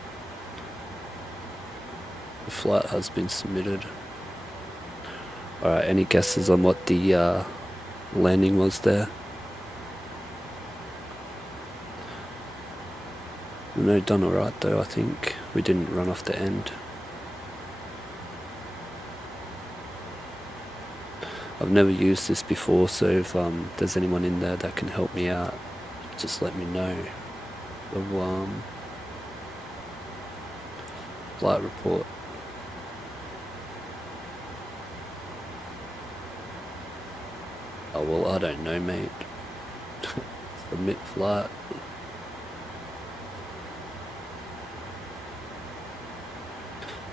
The flight has been submitted. Alright, any guesses on what the landing was there? No, done alright though, I think. We didn't run off the end. I've never used this before, so if there's anyone in there that can help me out, just let me know. The flight report. Oh well, I don't know, mate. Submit flight.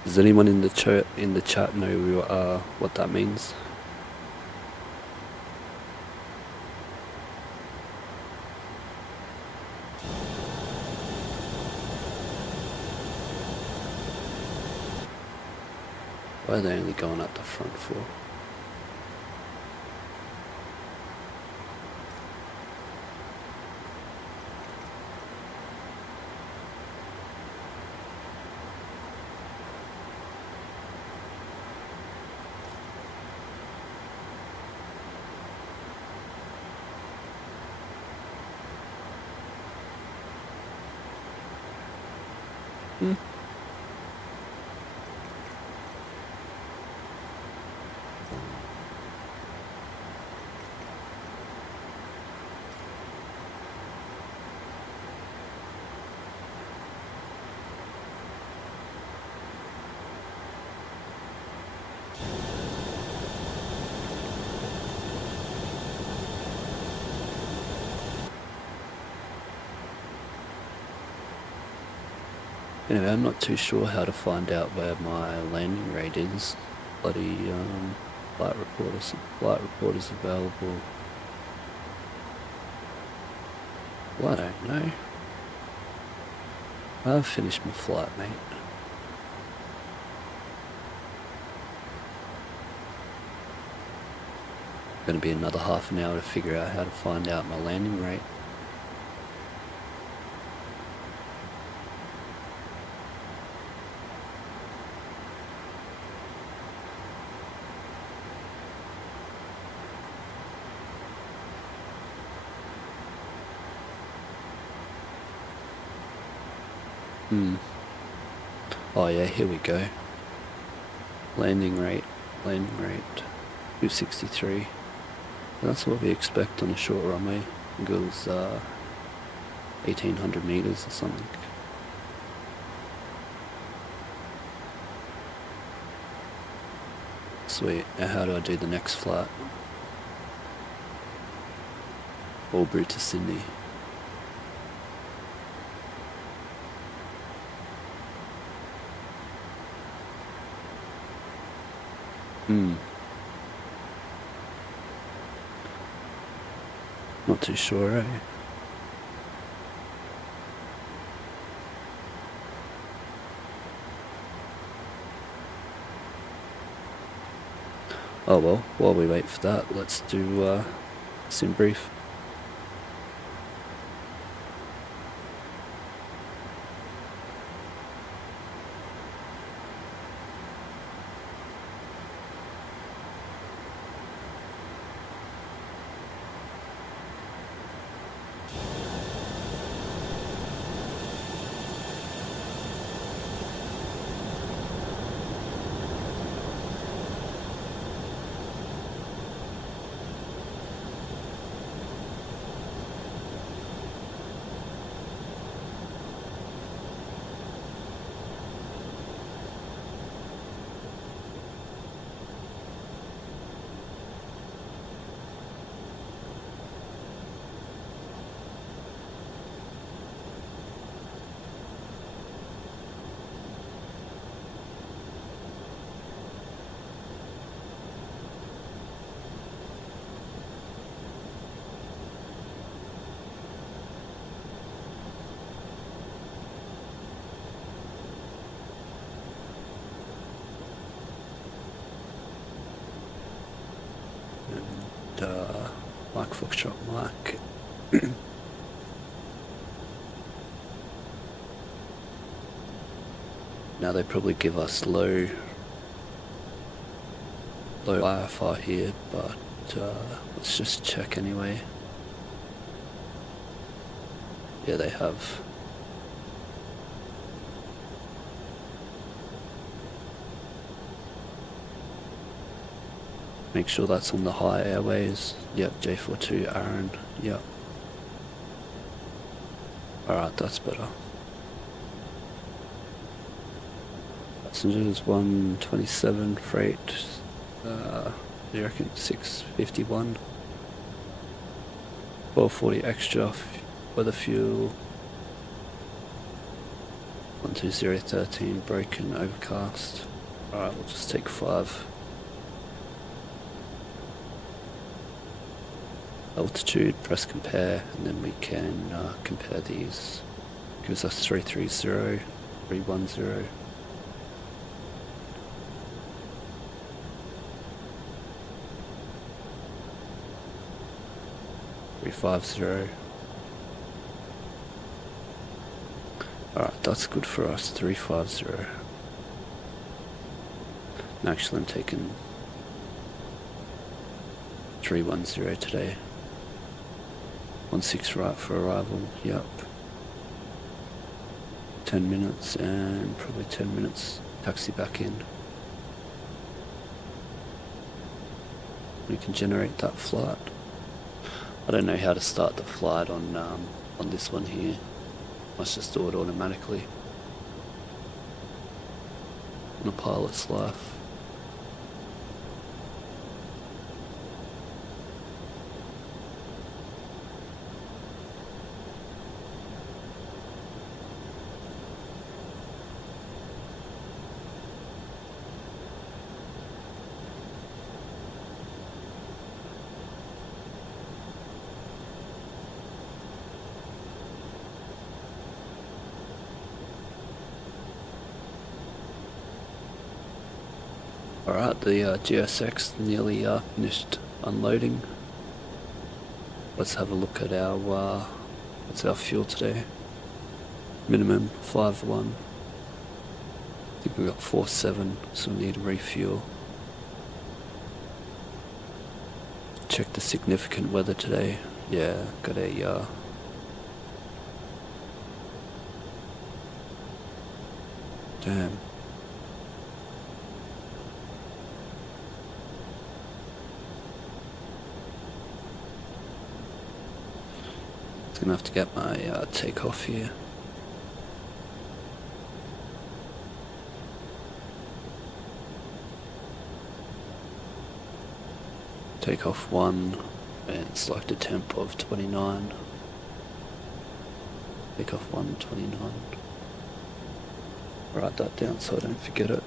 Does anyone in the chat know what that means? Why are they only going up the front for? Anyway, I'm not too sure how to find out where my landing rate is. Bloody flight report is available. Well, I don't know. I've finished my flight, mate. Gonna be another half an hour to figure out how to find out my landing rate. Oh yeah, here we go. Landing rate, 263. That's what we expect on a short runway. It goes 1800 meters or something. Sweet. And how do I do the next flight? Albury to Sydney. Not too sure, eh? Oh well, while we wait for that, let's do sim brief. Mike Foxtrot Mike. Now they probably give us low IFR here, but let's just check anyway. Yeah, they have. Make sure that's on the high airways. Yep, J42 Aaron. Yep. Alright, that's better. Passengers 127, freight, you reckon 651. 1240 extra, weather fuel. 12013, broken, overcast. Alright, we'll just take 5. Altitude, press compare, and then we can compare these. Gives us 330, 310. $350. Alright, that's good for us, 350. Actually, I'm taking 310 today. 16 right for arrival, yep. 10 minutes and probably 10 minutes taxi back in. We can generate that flight. I don't know how to start the flight on this one here. Must just do it automatically. On a pilot's life. Alright, the GSX nearly finished unloading. Let's have a look at our, what's our fuel today? Minimum 5.1. I think we got 4.7, so we need to refuel. Check the significant weather today. Yeah, got a damn. Gonna have to get my takeoff here. Takeoff 1 and select a temp of 29. Takeoff 1, 29. Write that down so I don't forget it.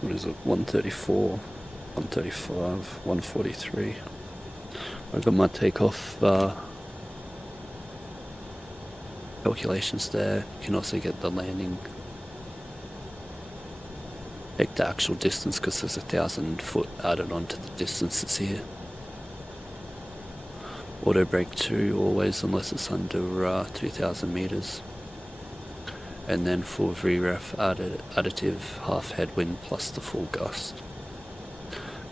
What is it? 134, 135, 143. I've got my takeoff calculations there. You can also get the landing. Take the actual distance because there's 1,000 foot added onto the distances here. Auto brake 2 always unless it's under 2,000 meters. And then for VREF additive half headwind plus the full gust.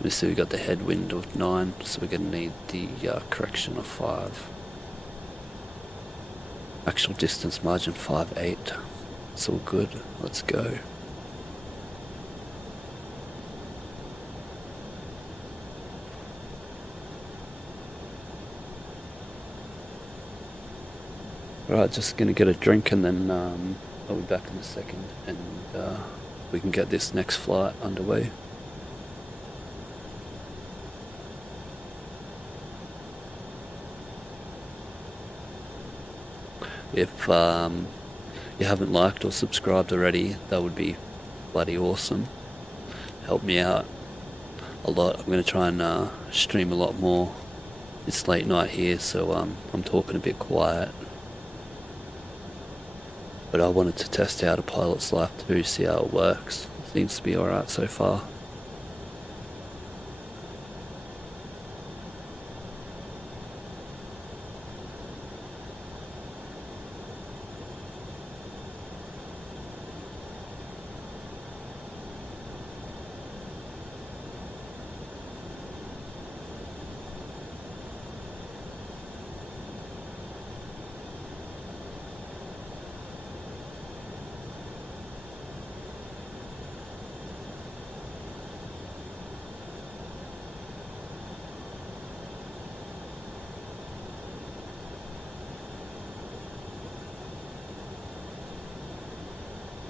We see we got the headwind of 9, so we're going to need the correction of 5. Actual distance margin 5.8. It's all good. Let's go. Alright, just going to get a drink and then I'll be back in a second and we can get this next flight underway. If you haven't liked or subscribed already, that would be bloody awesome. Help me out a lot. I'm going to try and stream a lot more. It's late night here, so I'm talking a bit quiet. But I wanted to test out a pilot's life too, see how it works. Seems to be alright so far.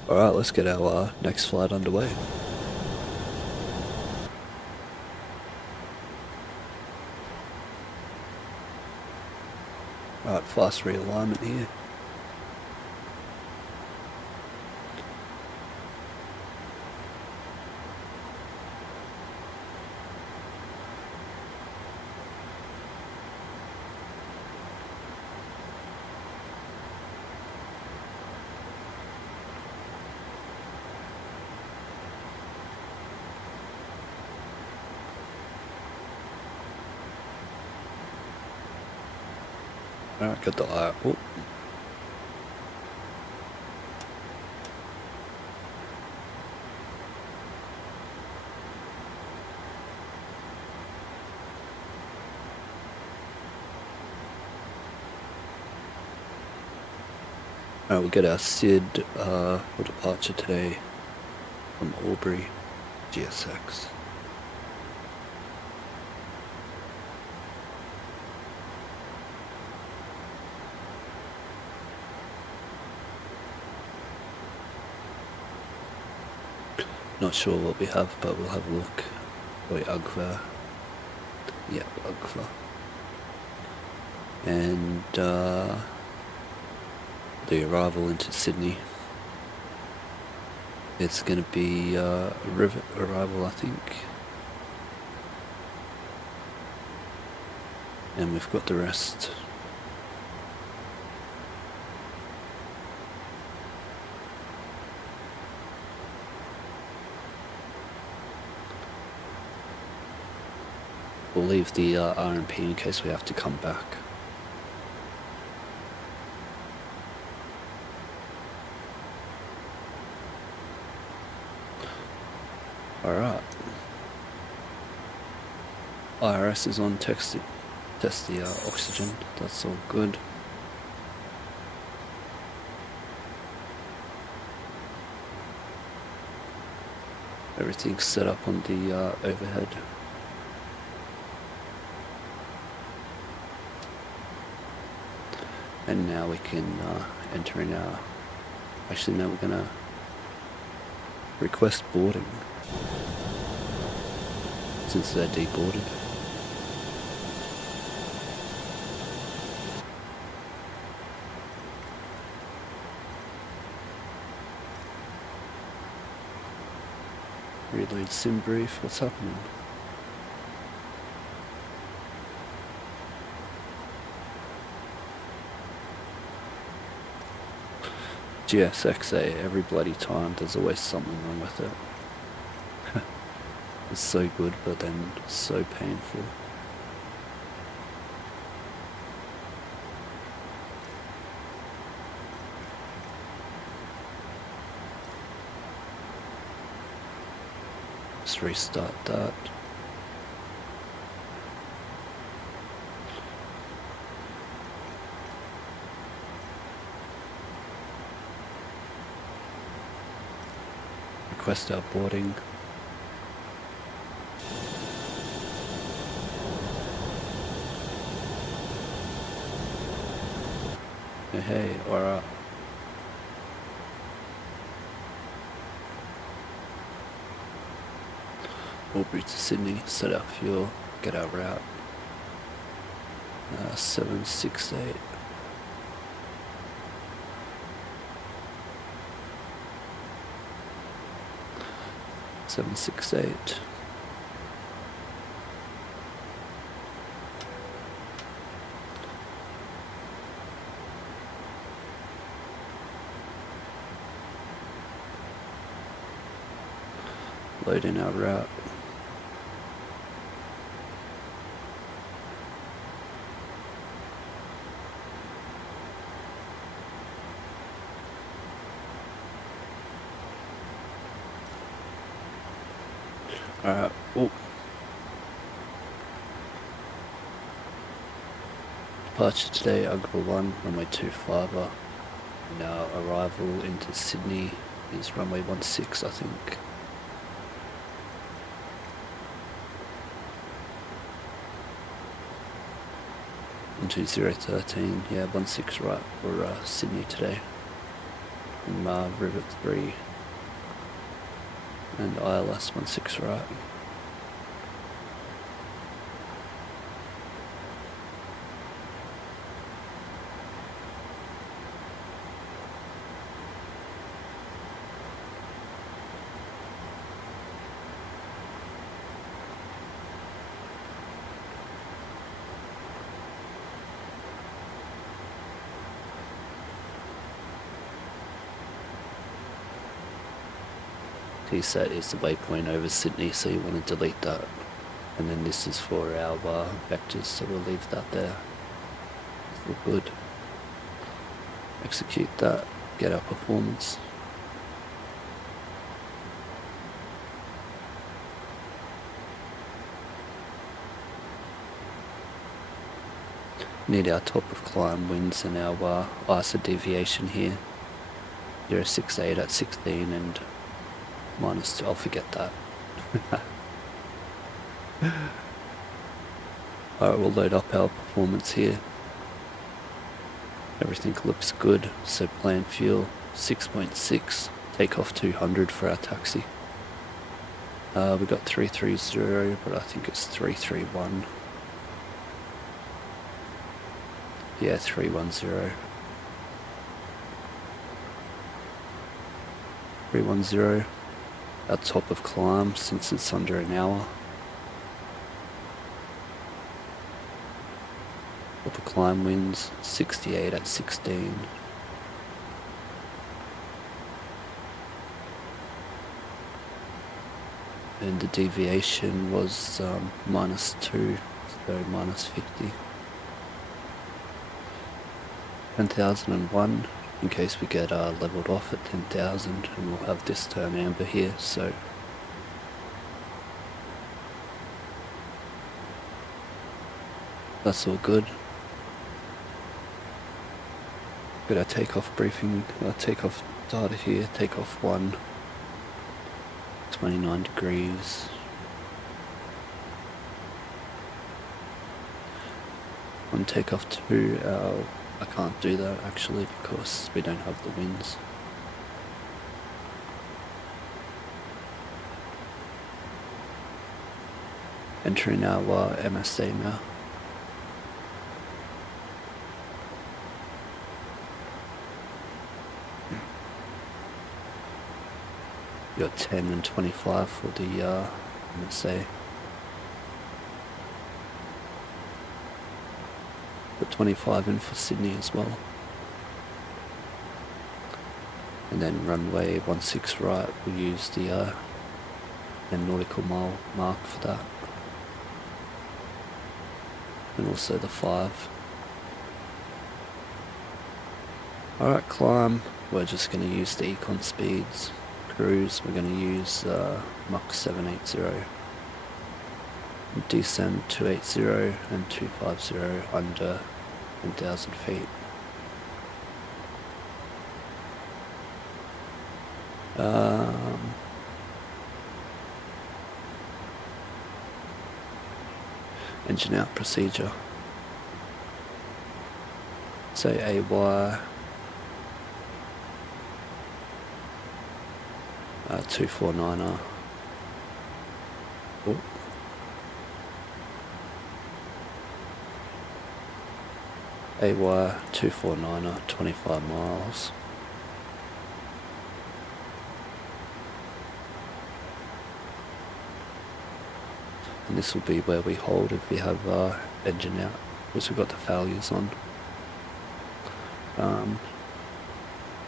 Alright, let's get our next flight underway. Alright, fast realignment here. Alright, got the eye. Oh. Alright, we'll get our SID for departure today from Albury, GSX. Not sure what we have, but we'll have a look. Wait, Ugva. Yep, Ugva. And the arrival into Sydney. It's going to be a river arrival, I think. And we've got the rest. We'll leave the RNP in case we have to come back. Alright. IRS is on, test the oxygen, that's all good. Everything's set up on the overhead. And now we can enter in our, actually now we're going to request boarding since they're deboarded. Reload sim brief, what's happening? GSXA, every bloody time there's always something wrong with it. It's so good but then so painful. Let's restart that. Request our boarding. Hey, alright. Albury to Sydney, set our fuel, get our route. 768. Load in our route. Alright, oh. Departure today, Ugra 1, runway 25. And our arrival into Sydney is runway 16, I think. And 2013, yeah, 16 right for Sydney today. From River 3. And ILS 16 right. TSAT is the waypoint over Sydney, so you want to delete that. And then this is for our vectors, so we'll leave that there. We're good. Execute that, get our performance. Need our top of climb winds and our ISA deviation here. 068 at 16 and -2, I'll forget that. Alright, we'll load up our performance here. Everything looks good, so planned fuel 6.6, takeoff 200 for our taxi. We got 330, but I think it's 331. Yeah, 310. 310. Our top of climb, since it's under an hour. Top of climb winds 68 at 16. And the deviation was -2, so -50. 10,001. In case we get leveled off at 10,000, and we'll have this turn amber here, so that's all good. Got our takeoff briefing, our takeoff data here, takeoff 1, 29 degrees. On takeoff 2, our I can't do that actually because we don't have the winds. Entering our MSA now. Got 10 and 25 for the MSA. Put 25 in for Sydney as well. And then runway 16 right, we'll use the nautical mile mark for that. And also the 5. Alright, climb, we're just going to use the econ speeds. Cruise, we're going to use Mach 780. Descend 280 and 250 under 10,000 feet. Engine out procedure. Say AY 249er. Oh. AY 249er, 25 miles. And this will be where we hold if we have engine out, because we've got the failures on.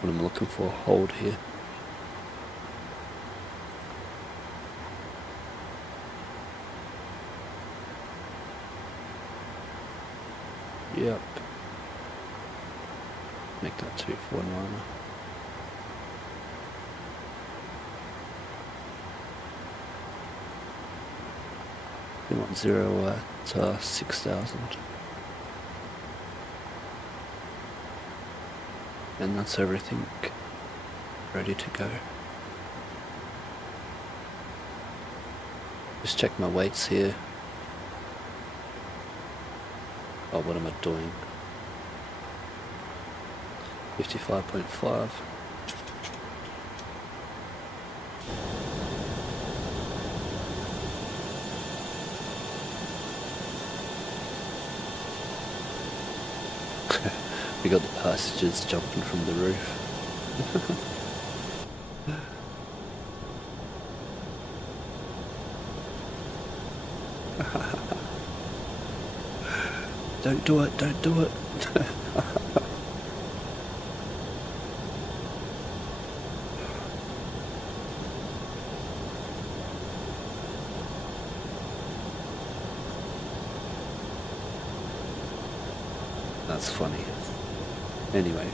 What I'm looking for, hold here. Yep. Make that 249er. We want 0 at 6,000. And that's everything ready to go. Just check my weights here. Oh, what am I doing? 55.5. We got the passengers jumping from the roof. Don't do it, don't do it. That's funny. Anyway.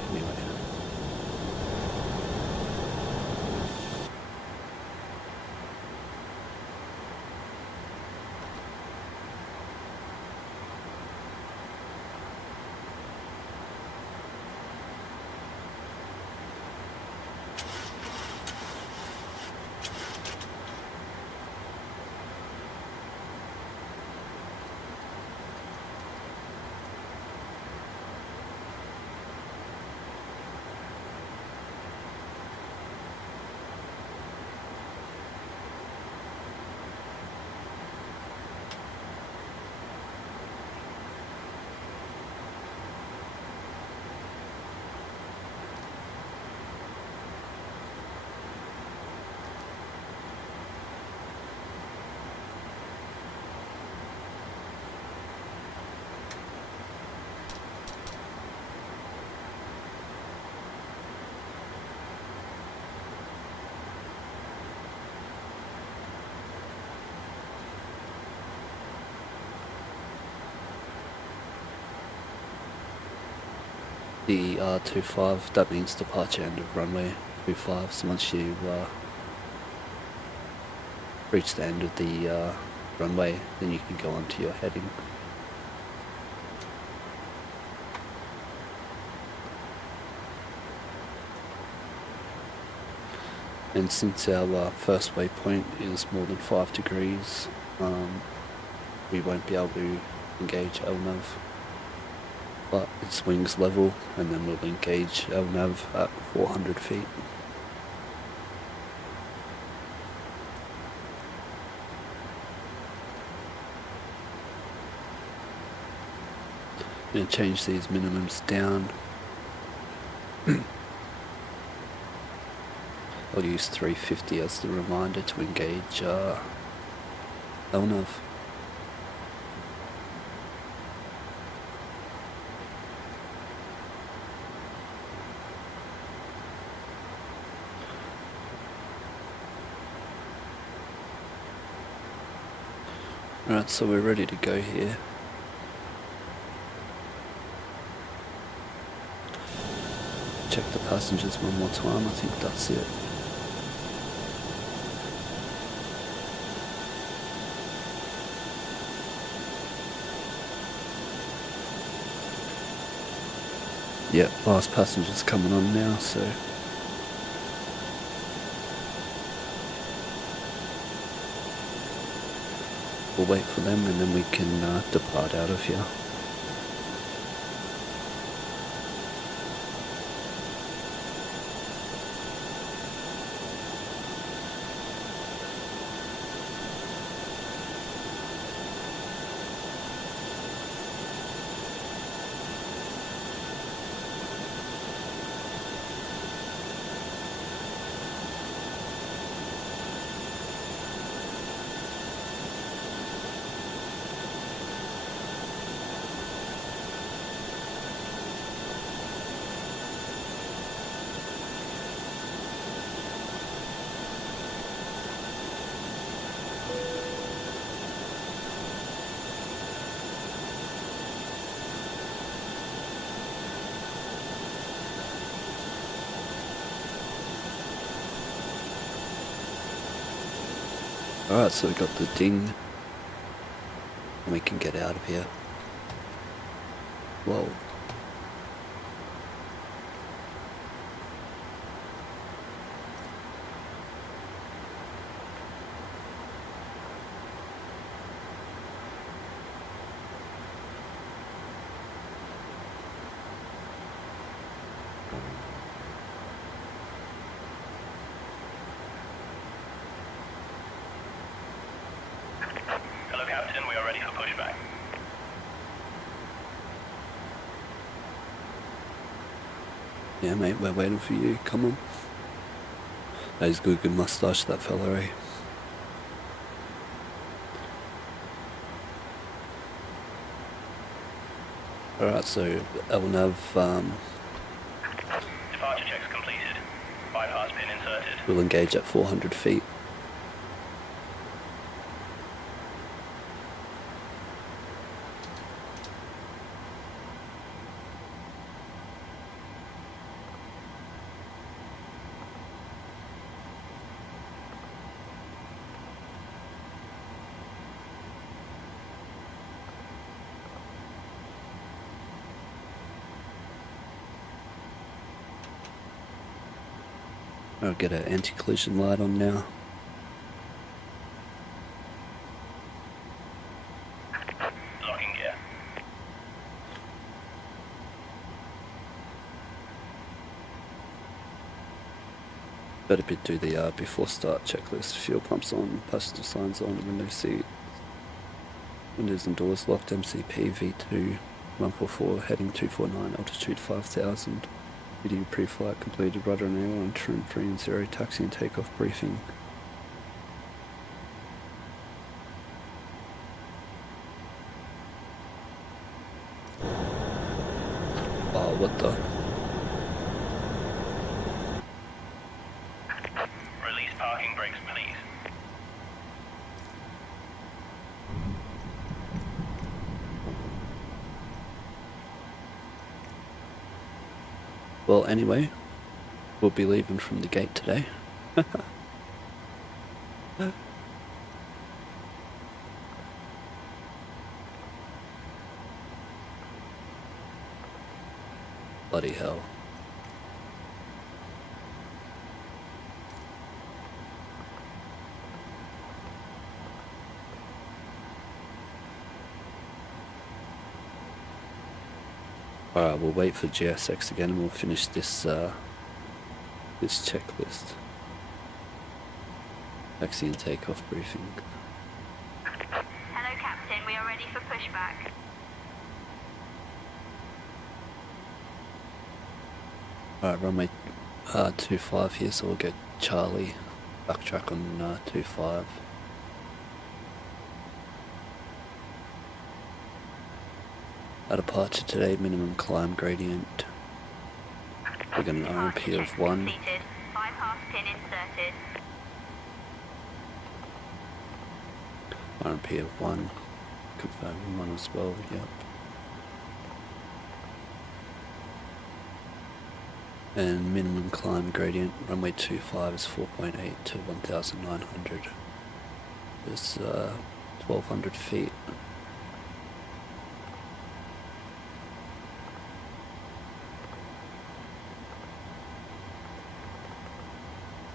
DER 25, that means departure end of runway 25, so once you reach the end of the runway, then you can go on to your heading. And since our first waypoint is more than 5 degrees, we won't be able to engage LNAV. but its wings level, and then we'll engage our nav at 400 feet. I'm going to change these minimums down. I'll use 350 as the reminder to engage LNAV. Alright, so we're ready to go here. Check the passengers one more time, I think that's it. Yep, last passenger's coming on now, so we'll wait for them and then we can depart out of here. Alright, so we got the ding, and we can get out of here. Whoa. Hello, Captain. We are ready for pushback. Yeah, mate, we're waiting for you. Come on. He's got a good moustache, that fella, eh? Alright, so LNAV, Departure checks completed. Bypass pin inserted. we'll engage at 400 feet. I'll get an anti-collision light on now. Locking gear. Better do the before start checklist. Fuel pumps on, passenger signs on, window seat, windows and doors locked, MCP V2 144 heading 249, altitude 5000. Video pre-flight completed, rudder and aileron trim 3 and 0, taxi and takeoff briefing. Oh, what the? Release parking brakes, please. Well, anyway, we'll be leaving from the gate today. Bloody hell. Alright, we'll wait for GSX again and we'll finish this this checklist. Taxi and takeoff briefing. Hello Captain, we are ready for pushback. Alright, runway 25 here, so we'll get Charlie, backtrack on 25. Our departure today, minimum climb gradient. We got an RNP of 1. Completed. Bypass pin inserted. RNP of 1. Confirming 1 as well, yep. And minimum climb gradient, runway 25 is 4.8 to 1,900. It's 1,200 feet.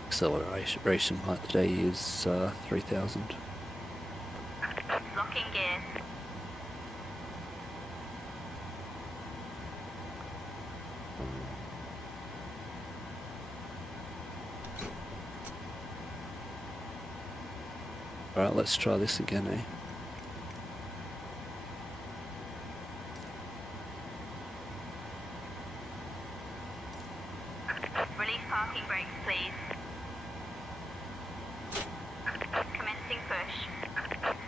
Acceleration height today is 3,000. Locking gear. Alright, let's try this again, eh? Release parking brakes, please. Commencing push.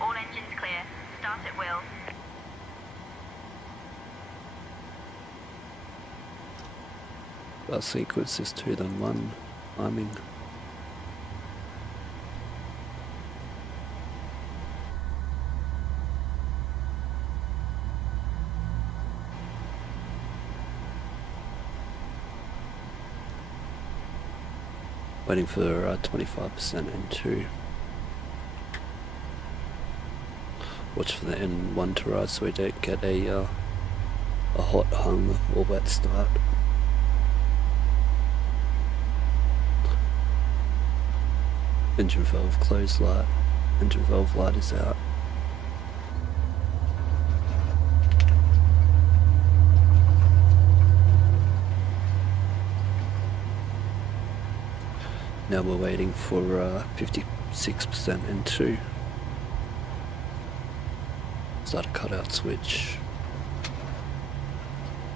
All engines clear. Start at will. Our sequence is 2 then 1. Timing. Waiting for 25% N2. Watch for the N1 to rise so we don't get a hot hung or wet start. Engine valve closed light. Engine valve light is out. Now we're waiting for 56% N2. Start a cutout switch.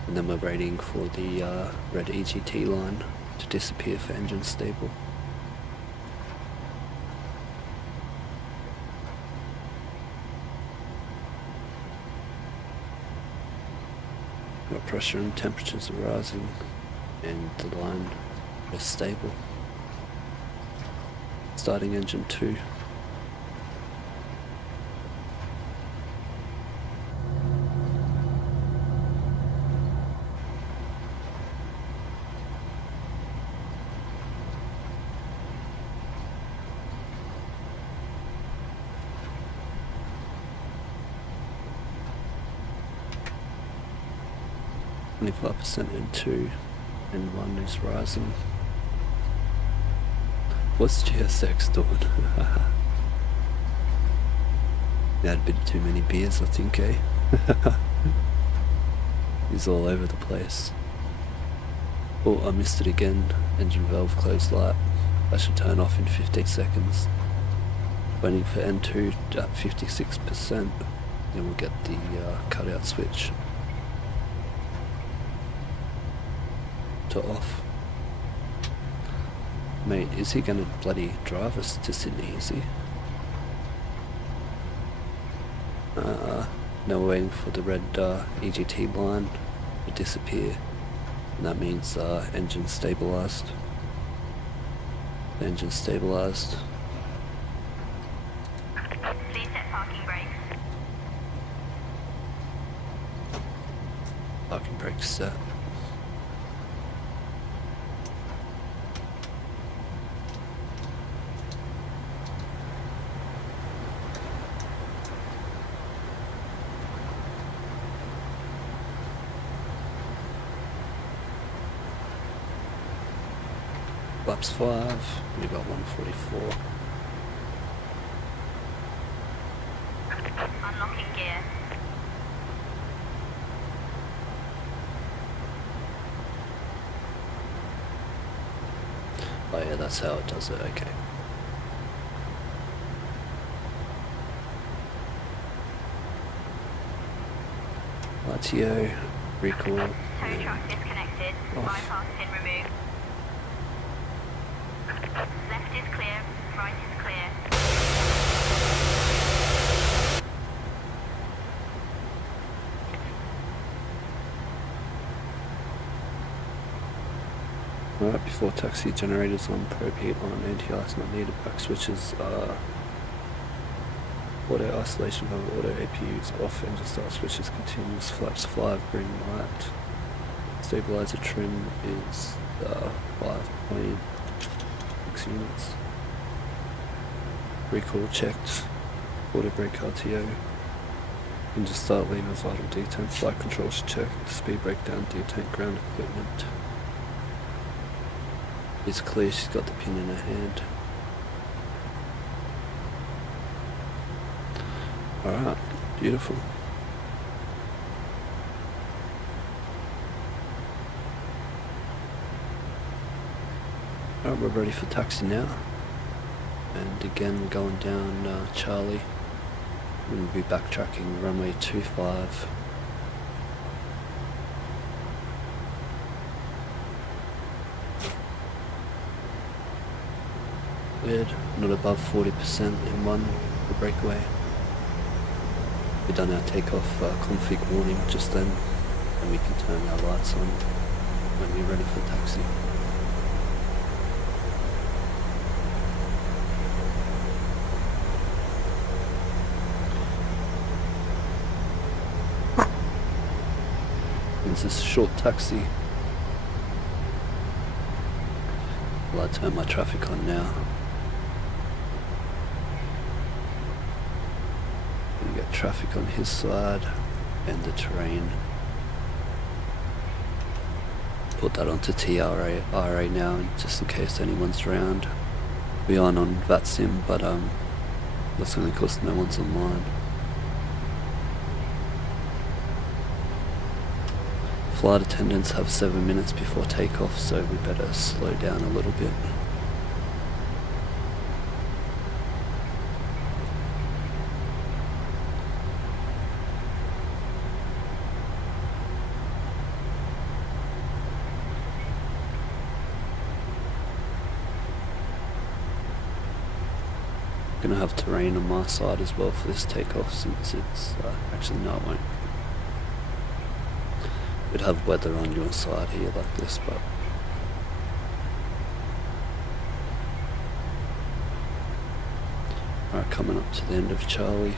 And then we're waiting for the red EGT line to disappear for engine stable. Our pressure and temperatures are rising and the line is stable. Starting engine 2. N2 and 1 is rising. What's GSX doing? Had a bit too many beers, I think, eh? He's all over the place. Oh, I missed it again. Engine valve closed light. I should turn off in 15 seconds. Waiting for N2 at 56%. Then we'll get the cutout switch to off. Mate, is he gonna bloody drive us to Sydney, is he? Now we're waiting for the red EGT line to disappear. And that means engine stabilized. The engine stabilized. Please set parking brakes. Parking brakes set. Flaps 5, we've got 144. Unlocking gear. Oh yeah, that's how it does it, okay. RTO, recall. Tow truck disconnected. Off. Bypass pin removed. Left is clear. Right is clear. Alright, before taxi, generators on, probe heat on, anti-ice not needed, back switches are auto isolation of auto APUs off, engine start switches continuous, flaps 5, green light. Stabilizer trim is 5.6 units. Recall checked, auto brake RTO. Engine start levers idle detent, flight controls checked, speed breakdown, detent ground equipment. It's clear she's got the pin in her hand. Alright, beautiful. Alright, we're ready for taxi now. And again, going down Charlie. We're going to be backtracking runway 25. Cleared, not above 40% in one, the breakaway. We've done our takeoff config warning just then, and we can turn our lights on when we're ready for taxi. It's a short taxi. Well, I turn my traffic on now. We get traffic on his side and the terrain. Put that onto TRA now, just in case anyone's around. We aren't on VATSIM, but that's only because no one's online. Flight attendants have 7 minutes before takeoff, so we better slow down a little bit. Gonna have terrain on my side as well for this takeoff, since it's actually no, it won't. We'd have weather on your side here like this, but alright, coming up to the end of Charlie.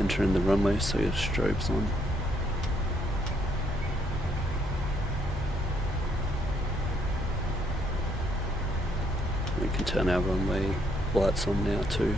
Entering the runway, so your strobe's on. We can turn our runway lights on now too.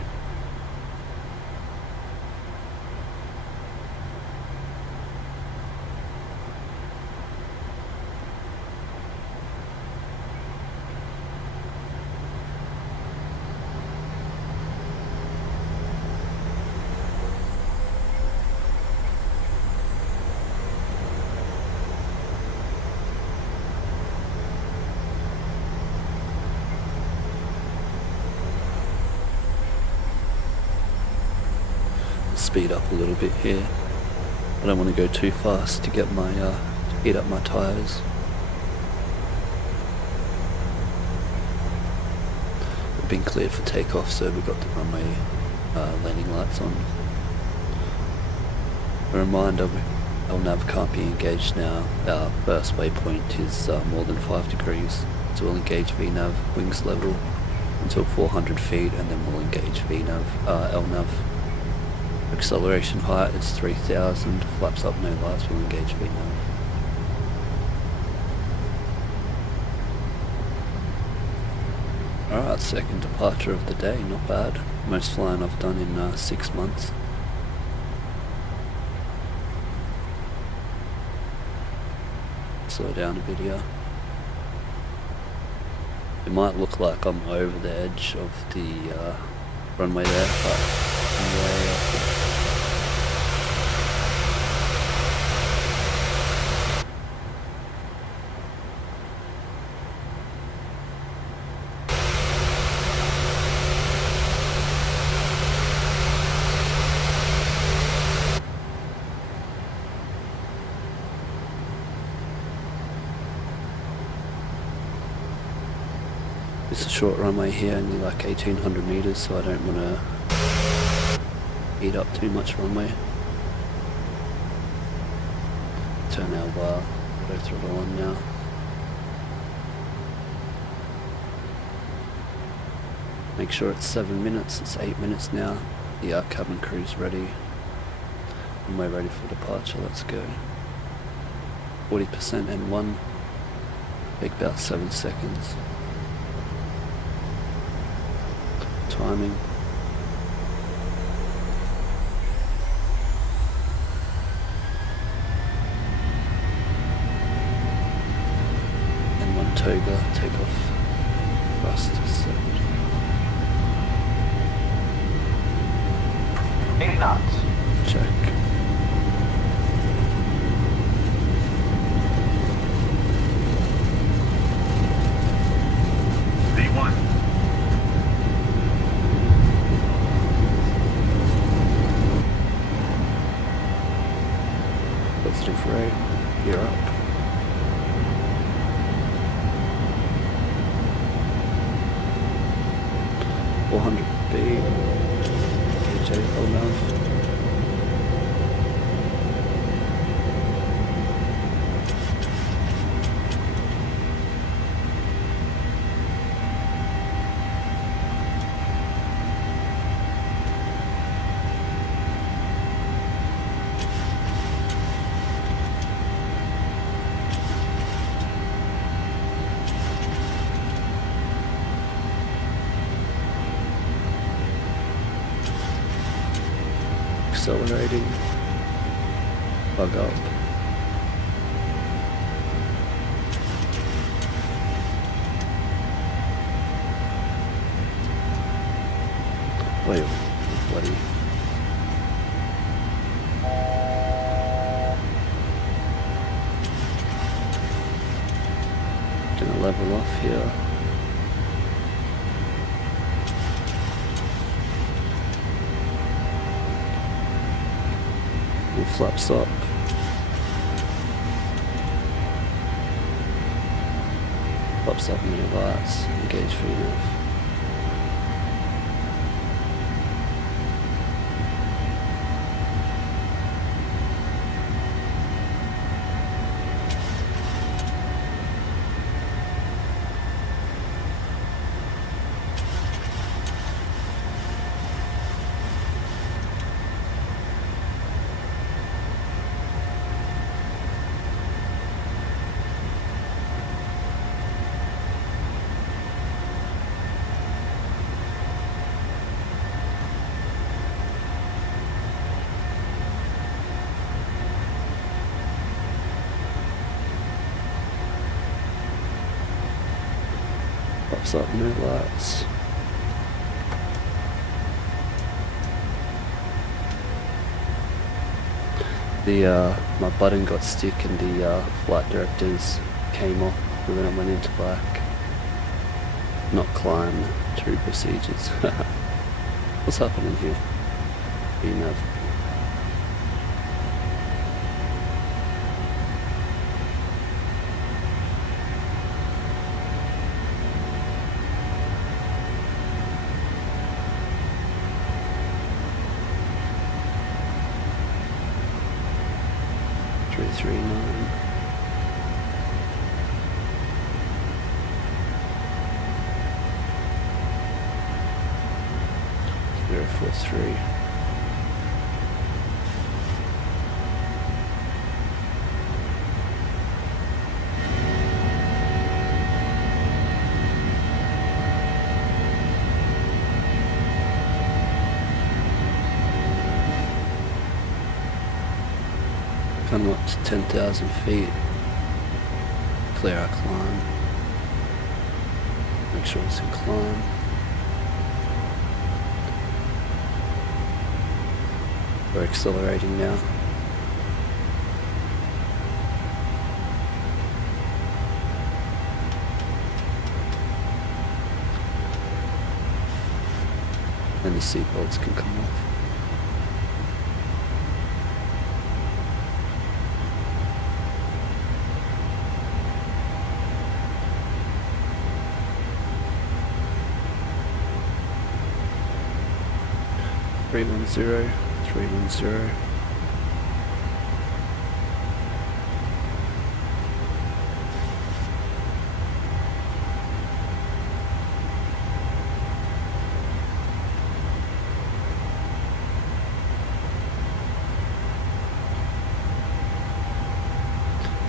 Speed up a little bit here. I don't want to go too fast to get my to heat up my tyres. We've been cleared for takeoff, so we've got the runway landing lights on. A reminder, our nav can't be engaged now. Our first waypoint is more than 5 degrees, so we'll engage VNAV wings level until 400 feet, and then we'll engage VNAV LNAV. Acceleration height is 3000, flaps up no lights, will engage VNAV. Alright, second departure of the day, not bad. Most flying I've done in 6 months. Slow down a bit here. It might look like I'm over the edge of the runway there, but I'm way off. It's a short runway here, only like 1800 meters, so I don't want to eat up too much runway. Turn our auto throttle on now. Make sure it's 7 minutes, it's 8 minutes now. The cabin crew's ready. And we're ready for departure, let's go. 40% N1, take about 7 seconds. Timing. N1 toga, takeoff, thrust set. 80 knots. Check. V1. Positive rate, you're up. B, AJ, hold nav. Accelerating, bug up. Wait, bloody. Gonna level off here. Flaps up. Flaps up many lights, engage VNAV. Pops up new lights. My button got stuck and the flight directives came off and then I went into black. Not climb, true procedures. What's happening here? VNAV. Three. Come up to 10,000 feet. Clear our climb. Make sure it's in climb. We're accelerating now. And the seatbelts can come off. 310, 310.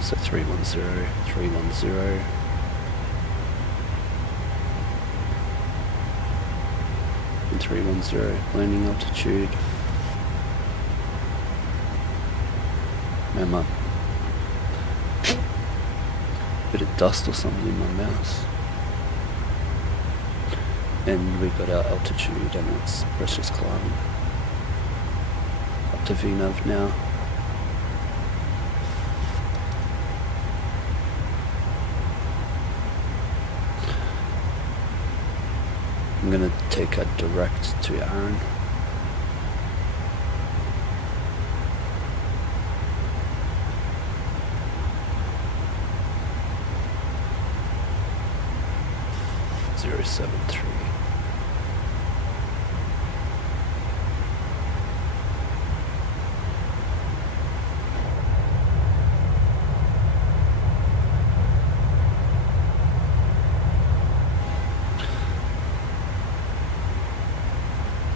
So 310, 310. And 310, landing altitude. Man, my bit of dust or something in my mouse. And we've got our altitude and it's precious climbing. Up to VNAV now. I'm gonna take a direct to Aaron. Zero 73.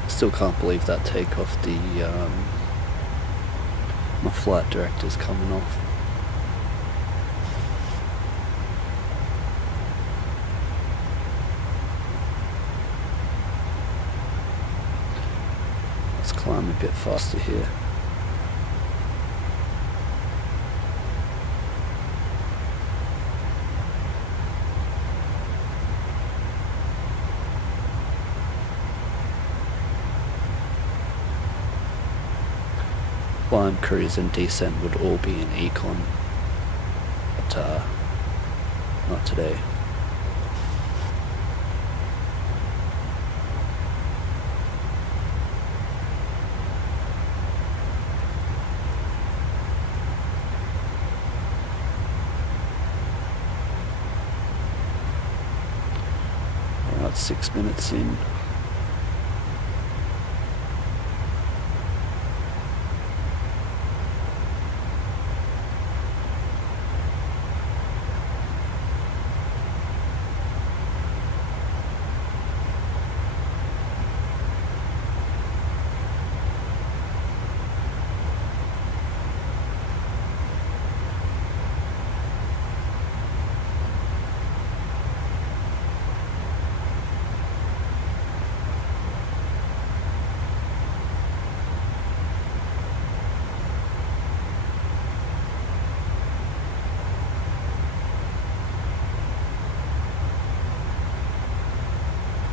Still can't believe that takeoff. My flight director's coming off. Let's climb a bit faster here. Climb, cruise and descent would all be in econ, but not today. Alright, 6 minutes in.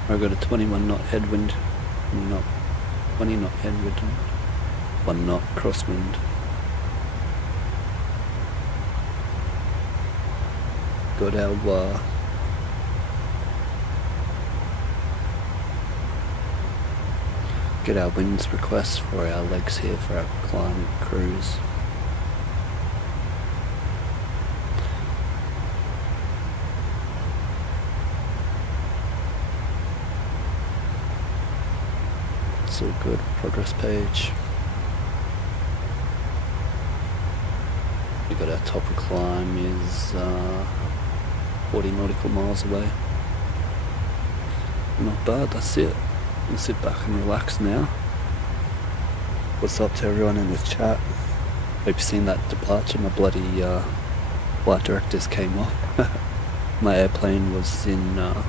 I've got a 21 knot headwind, 20 knot headwind, 1 knot crosswind. Got our get our winds requests for our legs here for our climb cruise. It's all good. Progress page. We got our top of climb is 40 nautical miles away. Not bad, that's it. I'll sit back and relax now. What's up to everyone in the chat? Hope you've seen that departure. My bloody flight directives came off. My airplane was in, I'm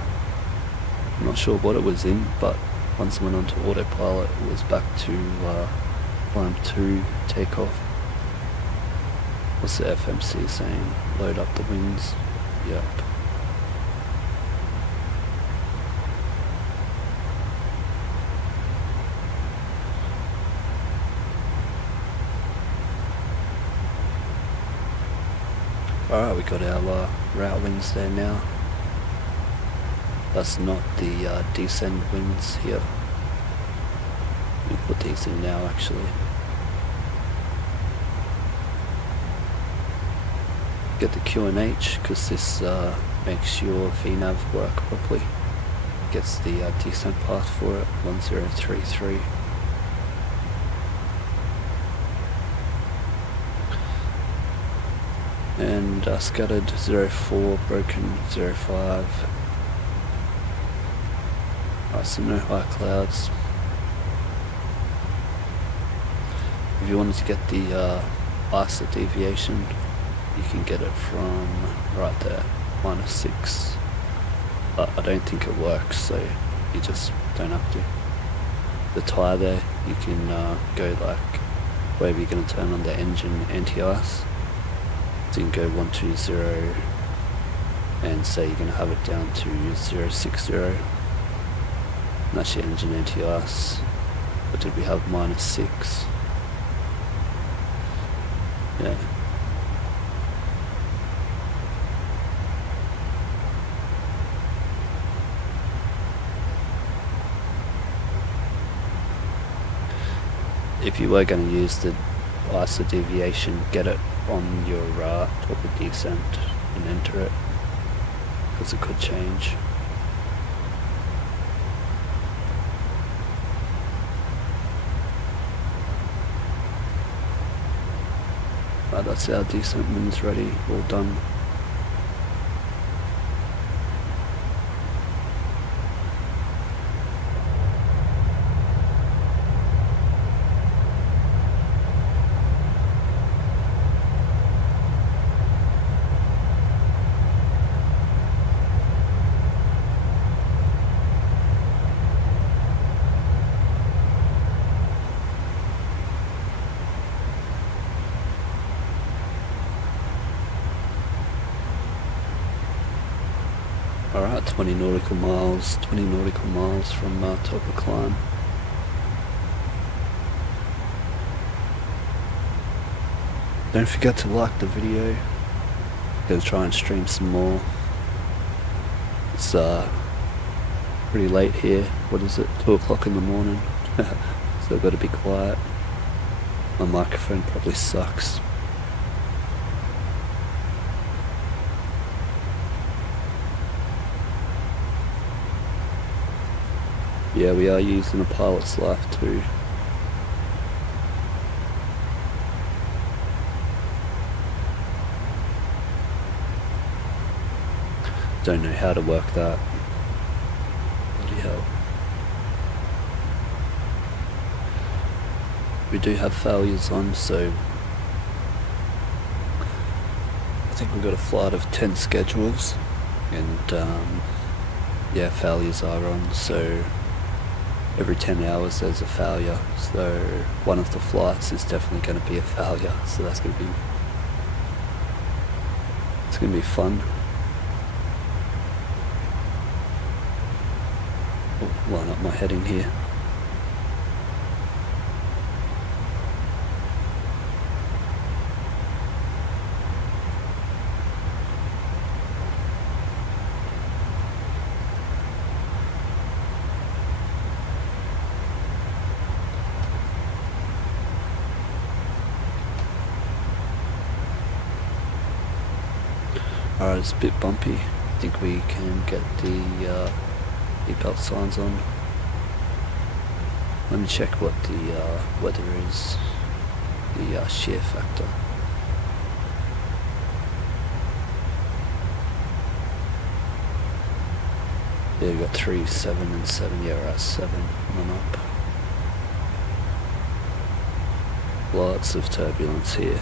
not sure what it was in, but once I went onto autopilot it was back to climb 2 takeoff. What's the FMC saying? Load up the wings. Yep. Alright, we got our route winds there now. That's not the descend winds here. We put these in now actually. Get the QNH because this makes your VNAV work properly. Gets the descent path for it, 1033. and scattered 04, broken 05. Alright, so no high clouds. If you wanted to get the ISA deviation, you can get it from right there, -6. But I don't think it works, so you just don't have to. The tyre there, you can go like wherever you're going to turn on the engine anti-ice. So you can go 120 and say you're going to have it down to 060. And that's your engine anti-ice. What did we have? -6. Yeah. If you were going to use the ISA deviation, get it on your torque descent and enter it, because it could change. Right, that's our descent wings ready, all done. Alright, 20 nautical miles from top of climb. Don't forget to like the video. I'm going to try and stream some more. It's pretty late here. What is it? 2 o'clock in the morning. So I've got to be quiet. My microphone probably sucks. Yeah, we are using a pilot's life too. Don't know how to work that. Bloody hell. We do have failures on, so I think we've got a flight of 10 schedules, and yeah, failures are on, so every 10 hours there's a failure, so one of the flights is definitely going to be a failure, so it's going to be fun. Oh, line up my heading here. Alright, it's a bit bumpy. I think we can get the seatbelt signs on. Let me check what the weather is, the shear factor. Yeah, we got 3, 7 and 7, yeah we're at 7 and up. Lots of turbulence here.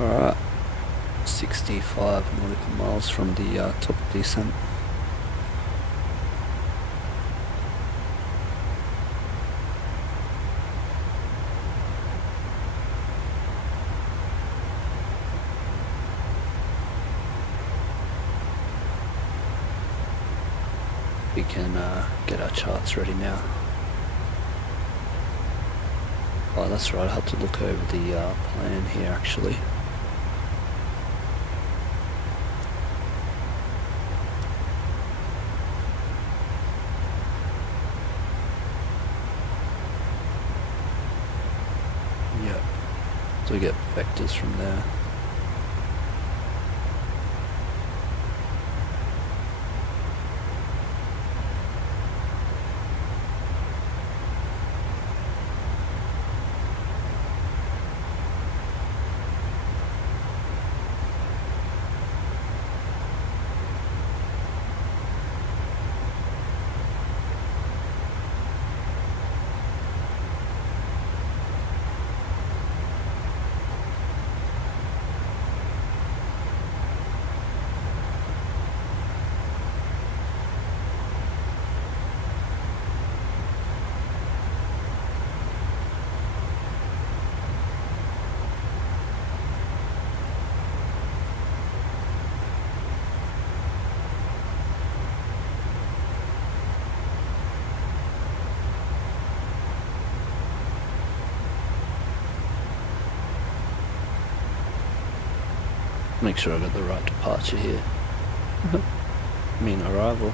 Alright, 65 nautical miles from the top of descent. We can get our charts ready now. Oh, that's right, I had to look over the plan here actually. Yep, so we get vectors from there. Make sure I got the right departure here. Mean arrival.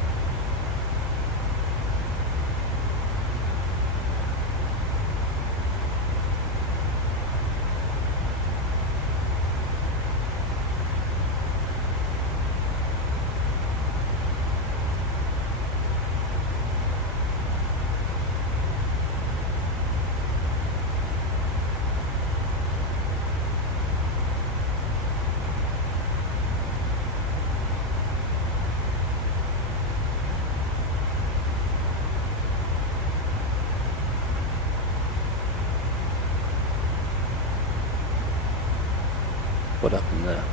What happened there?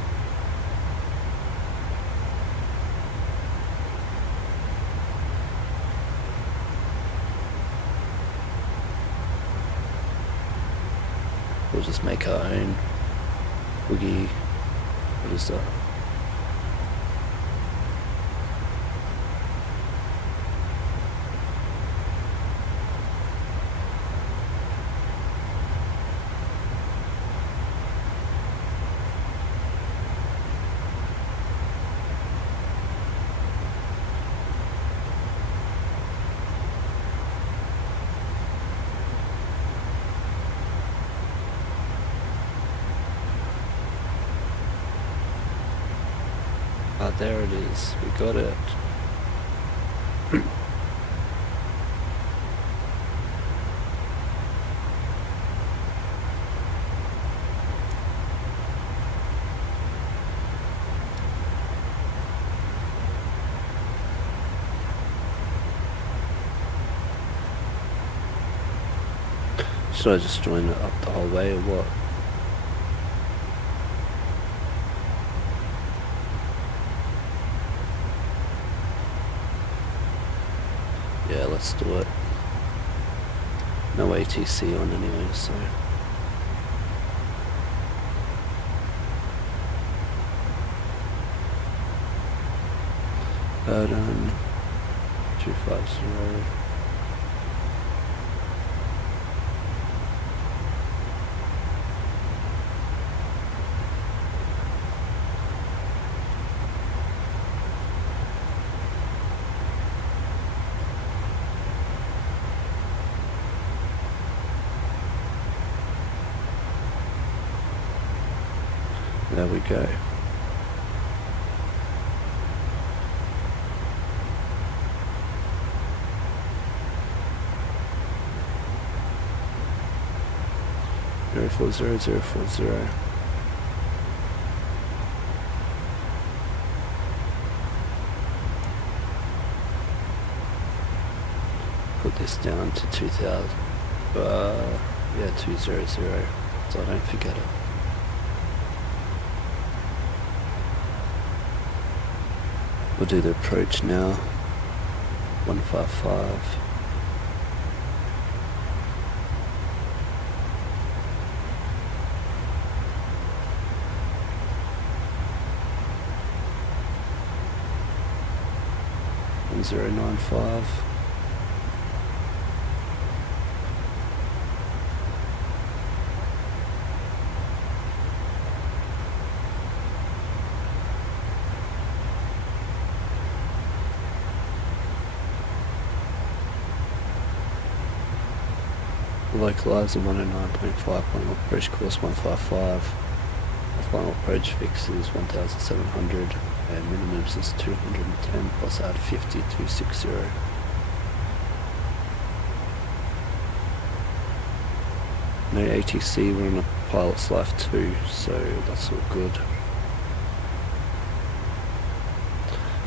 We'll just make our own boogie. What is that? Ah, there it is. We got it. Should I just join it up the whole way or what? Yeah, let's do it. No ATC on anyway, so. Burden 250. There we go. Zero 40040. Put this down to 2000. Yeah, 200, so I don't forget it. We'll do the approach now. 155. And 095. Localizer 109.5, final approach course 155. The final approach fix is 1700 and minimums is 210 plus add 50, 260. No ATC, we're on a pilot's life 2, so that's all good.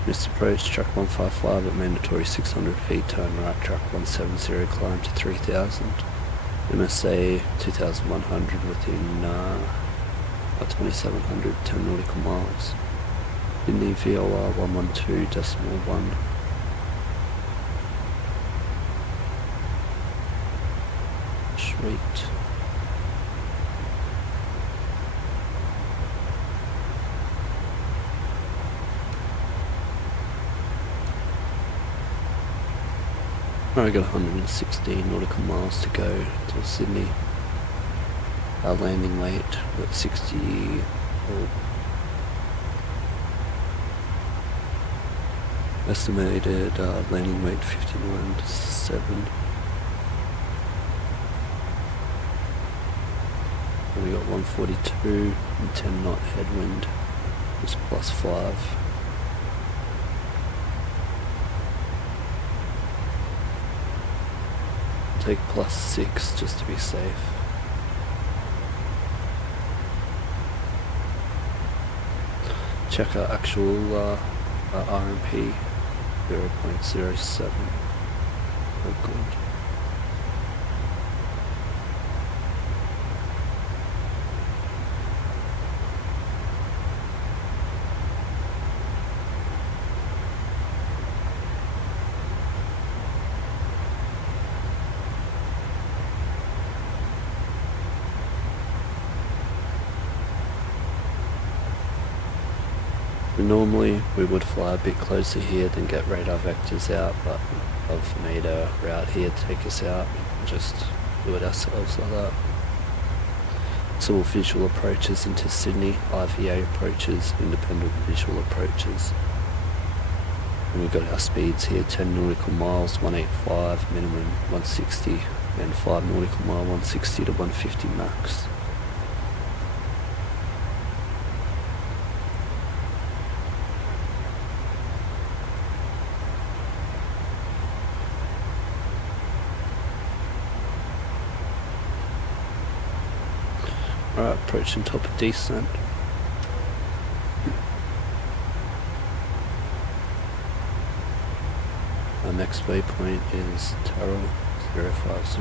Missed approach, track 155 at mandatory 600 feet, turn right, track 170, climb to 3000. MSA 2100 within 2700, 10 nautical miles. In the VOR 112.1. Sweet. I got 116 nautical miles to go to Sydney. Our landing weight at 60. Estimated landing weight 59.7. And we got 142 and 10 knot headwind. It's +5. Take +6 just to be safe. Check our actual RNP 0.07. Oh good. Normally we would fly a bit closer here than get radar vectors out, but I've made a route here to take us out and just do it ourselves like that. It's all visual approaches into Sydney, IVA approaches, independent visual approaches. And we've got our speeds here, 10 nautical miles, 185, minimum 160, and 5 nautical mile, 160 to 150 max. Alright, approaching top of descent. Our next waypoint is Taro 050.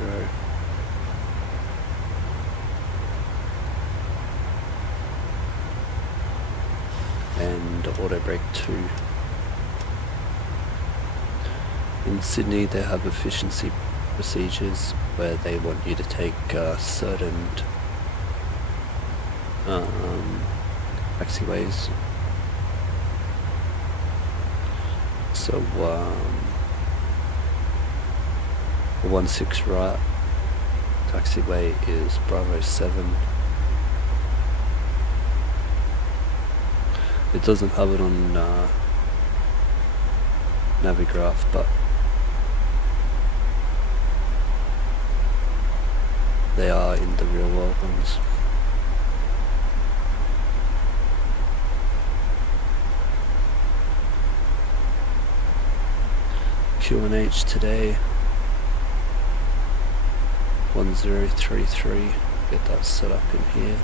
And auto brake 2. In Sydney they have efficiency procedures where they want you to take certain taxiways. So 16 right taxiway is Bravo 7. It doesn't have it on Navigraph, but they are in the real world ones. QNH today 1033, get that set up in here.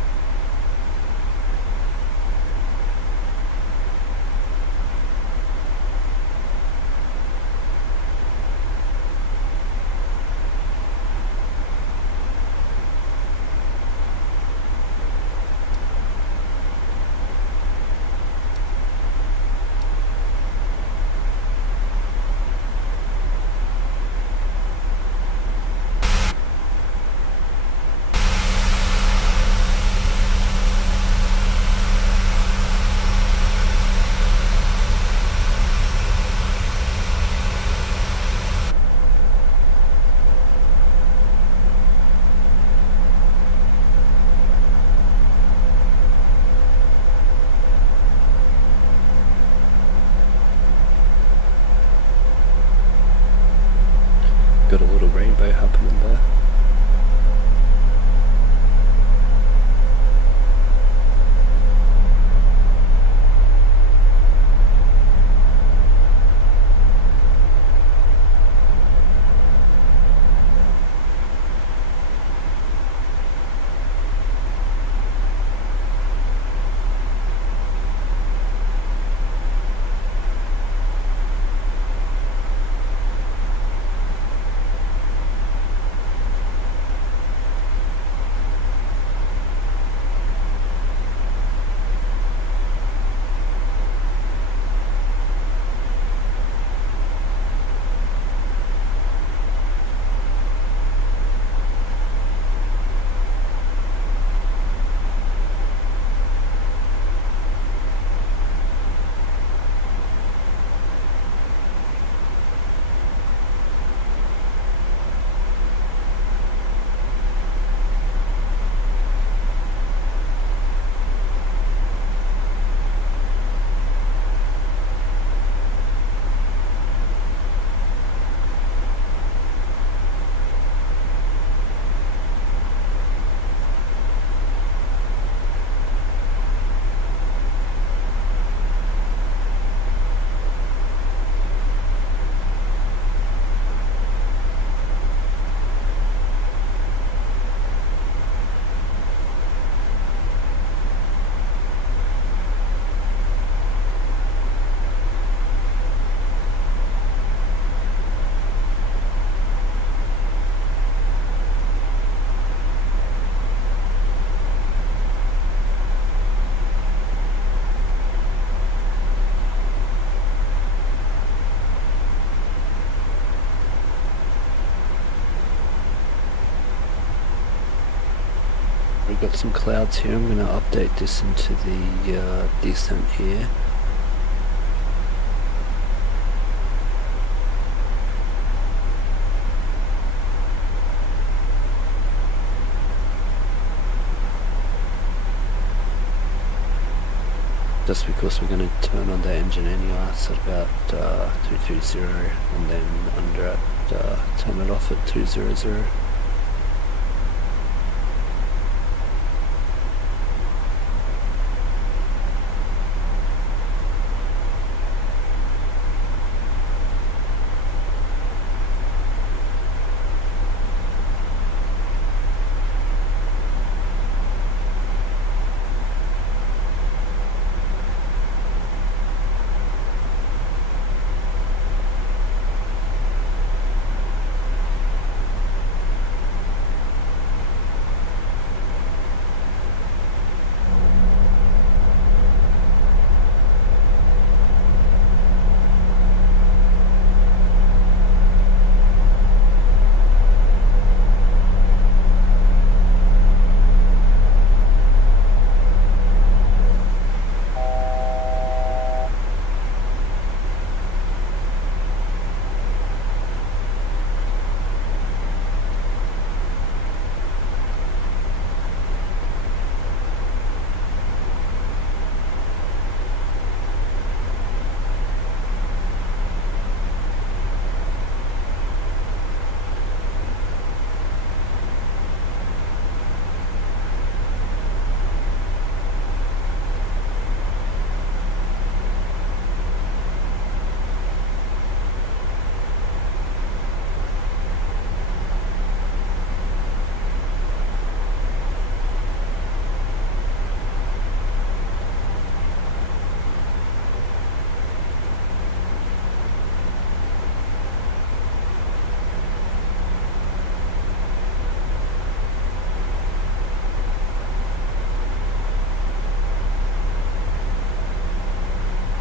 got some clouds here. I'm going to update this into the descent here. Just because we're going to turn on the engine anyway, so about 220, and then under it, turn it off at 200.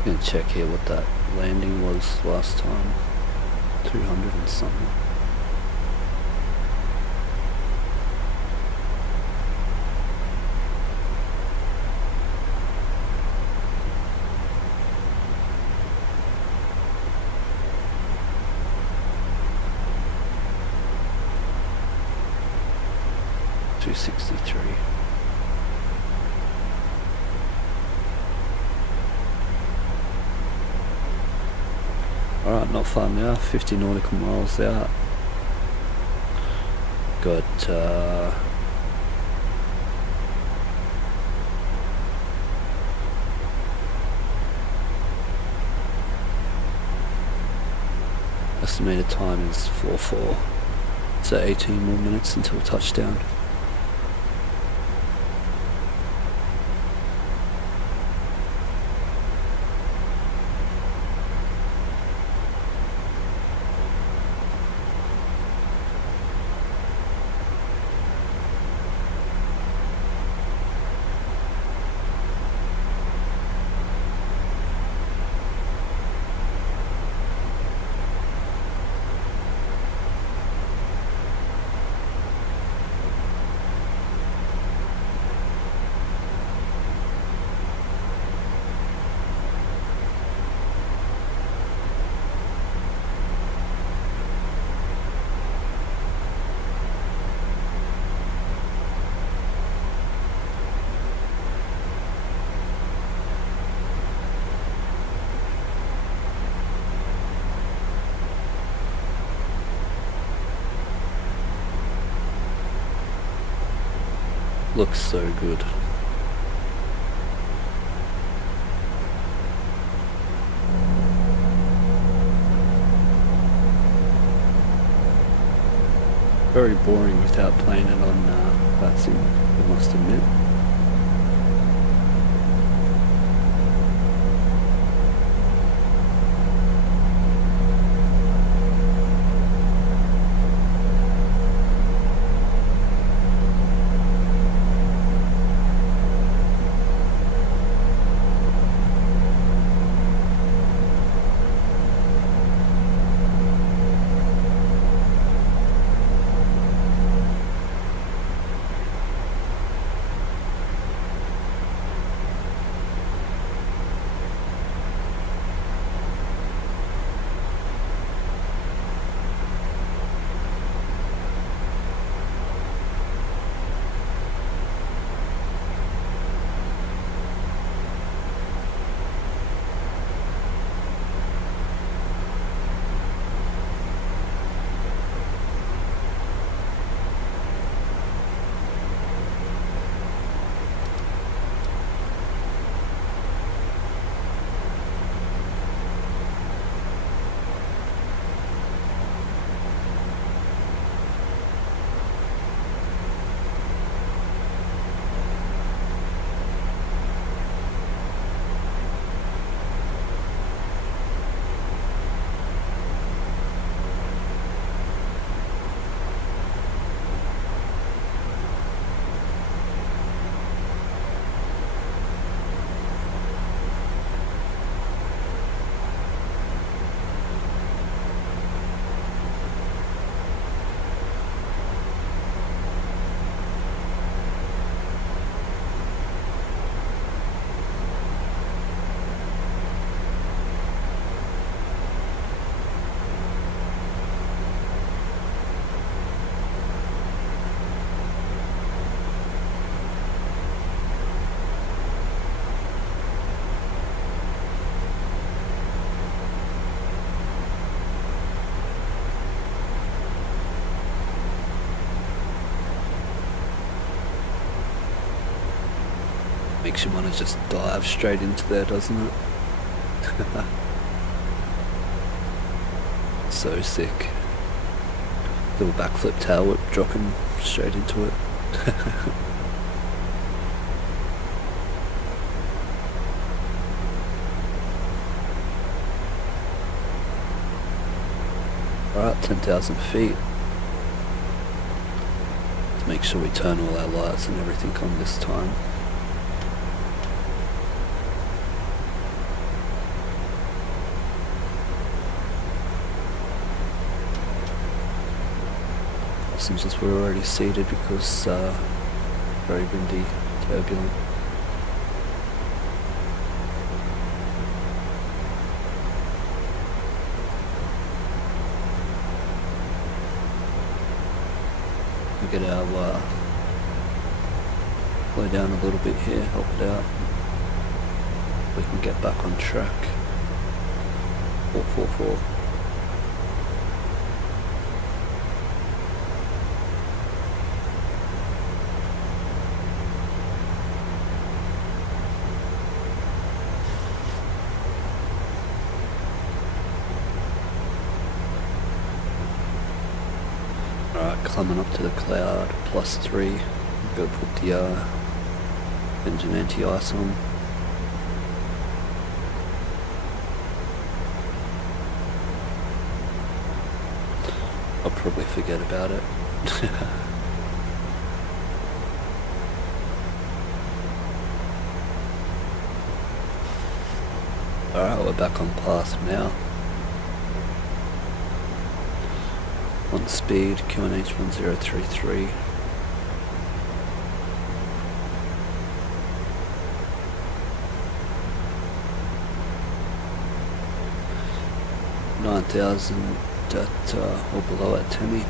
Gonna check here what that landing was last time. 200 and something. $263. Alright, not far now, 50 nautical miles out. Got estimated time is 4:04, so 18 more minutes until touchdown. Looks so good. Very boring without playing it on that sim, I must admit. Makes you want to just dive straight into there, doesn't it? So sick. Little backflip tail whip dropping straight into it. Alright, 10,000 feet. Let's make sure we turn all our lights and everything on this time. Passengers were already seated because very windy, turbulent. We get our slow down a little bit here, help it out. We can get back on track. 444. Climbing up to the cloud, +3. Go put the engine anti-ice on. I'll probably forget about it. Alright, we're back on path now. On speed, QNH 1033. $9,000 at or below at Temi.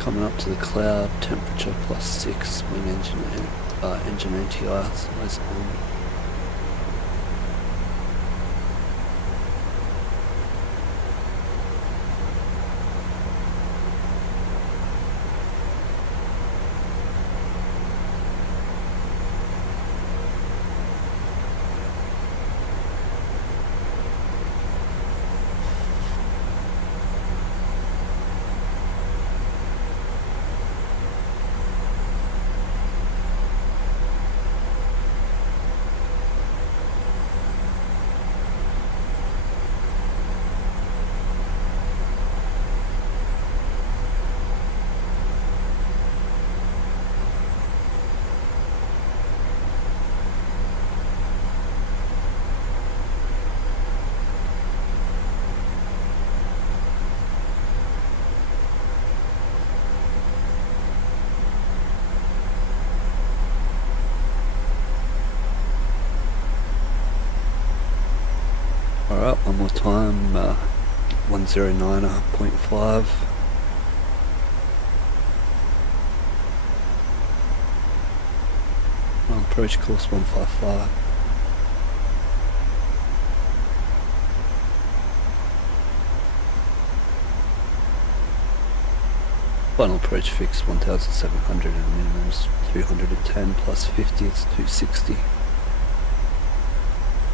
Coming up to the cloud, temperature +6 when engine anti-ice is on. Alright, one more time, 109.5. Approach course 155. Final approach fix 1,700 and minimums 310 plus 50, it's 260.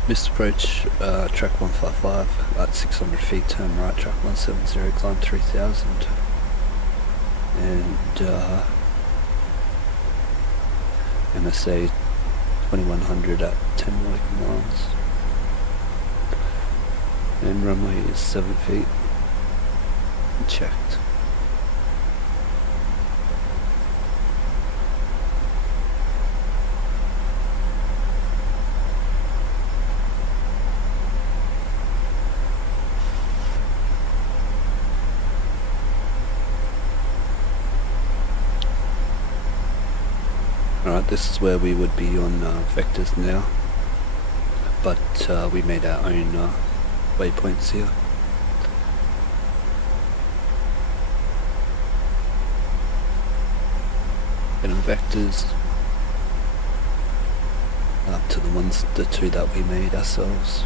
Missed approach, track 155 at 600 feet, turn right, track 170, climb 3000. And MSA 2100 at 10 nautical miles. And runway is 7 feet. Checked. Alright, this is where we would be on vectors now, but we made our own waypoints here. And vectors up to the two that we made ourselves.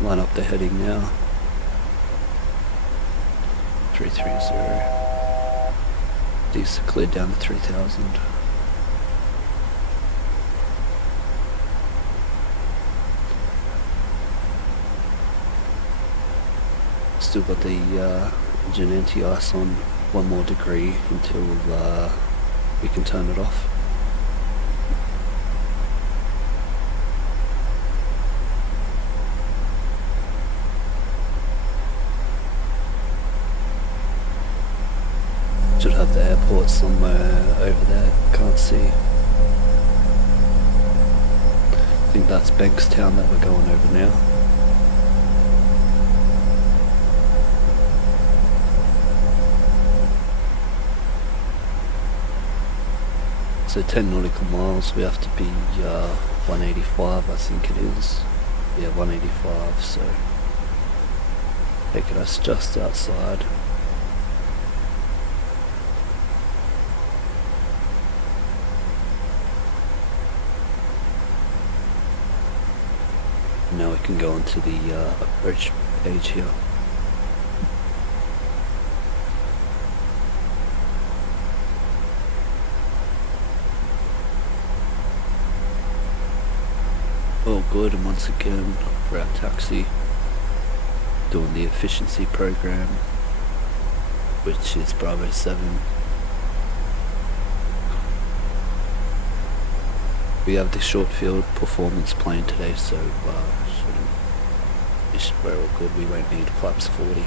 Line up the heading now. 330. These are cleared down to 3000. Still got the engine anti-ice on 1 more degree until we can turn it off. Should have the airport somewhere over there, can't see. I think that's Bankstown that we're going over now. So 10 nautical miles, we have to be 185, I think it is. Yeah, 185, so taking us just outside. Now we can go onto the approach page here. All good, and once again for our taxi, doing the efficiency program, which is Bravo 7. We have the short field performance plane today, so we're all good. We won't need flaps 40.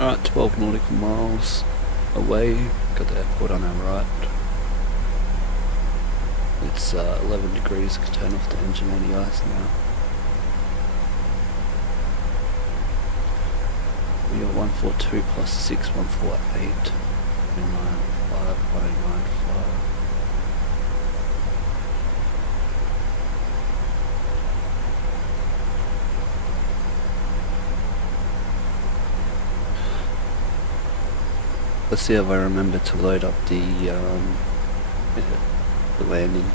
Alright, 12 nautical miles away, got the airport on our right. It's 11 degrees, I can turn off the engine anti-ice now. We got 142 plus 6, 148. 195, 195. Let's see if I remember to load up the landing.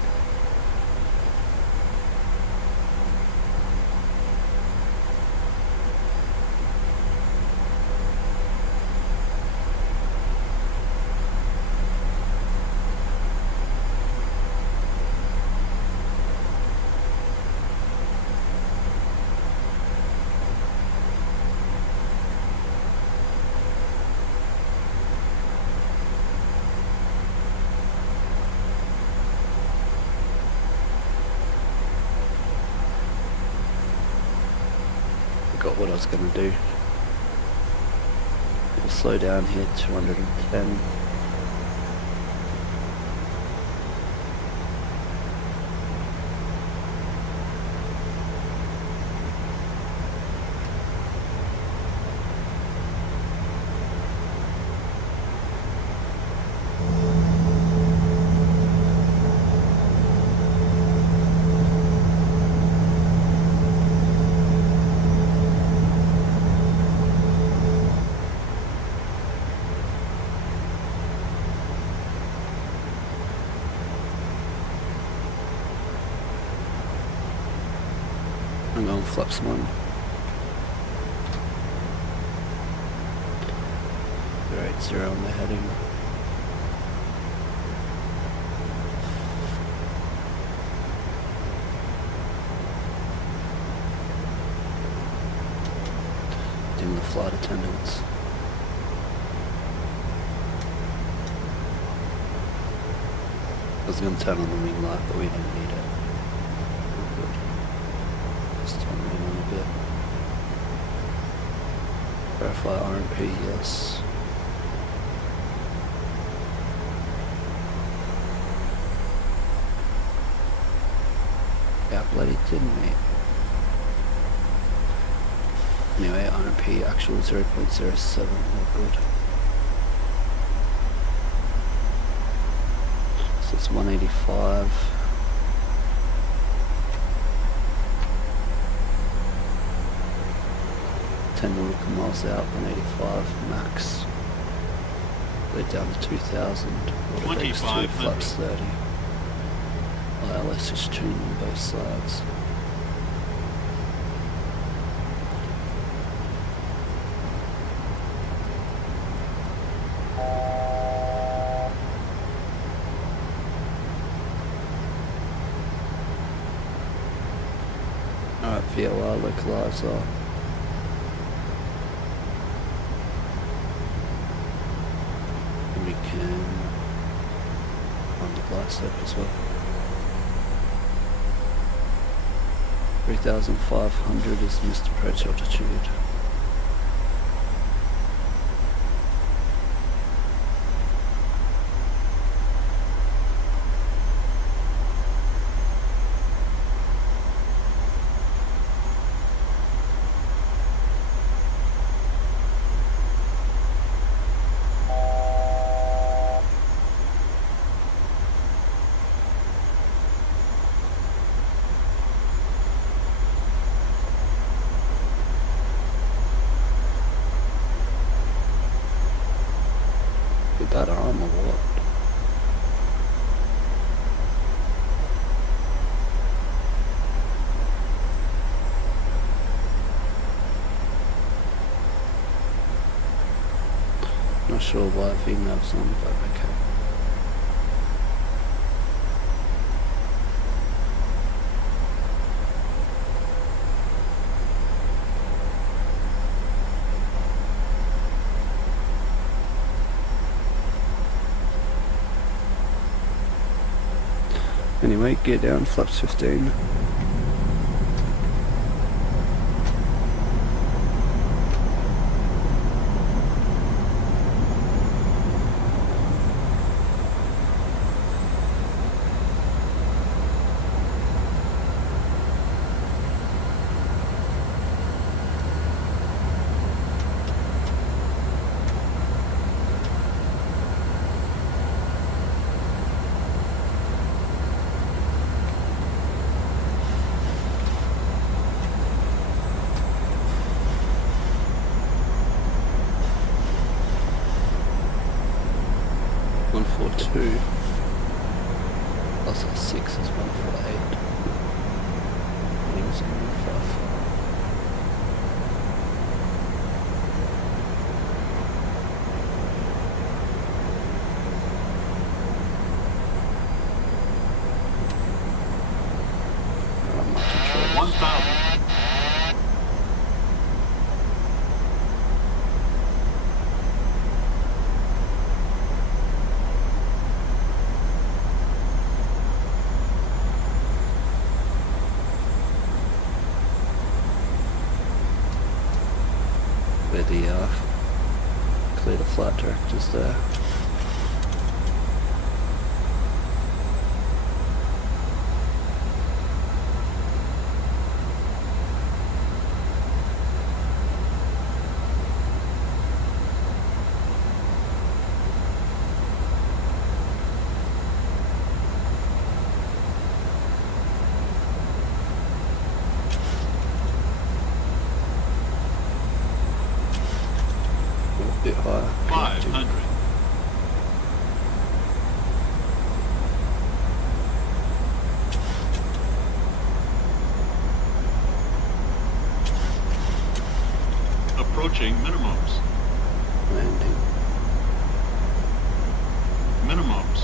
Got what I was going to do. We'll slow down here, 210. I'm going flaps 1. 080 on the heading. Dim the flight attendants. I was going to turn on the wing light, but we don't need it. Just turn it on a bit. Verify RNP, yes. Yeah, bloody didn't we? Anyway, RNP actual 0.07, all good. So it's 185. Nautical miles out, 185 max. We're down to 2000. 2500. Flaps 30. ILS is tuned on both sides. Alright, VOR localizer. And we can on the glide slope as well. 3,500 is missed approach altitude. That arm or what? Not sure why VNav's on, but okay. Anyway, gear down, flaps 15. Two plus 6 is 148. Wings on 154. I'm not too sure. 1,000. Where the clear the flight directors there. A bit higher. 500. Approaching minimums. Landing. Minimums.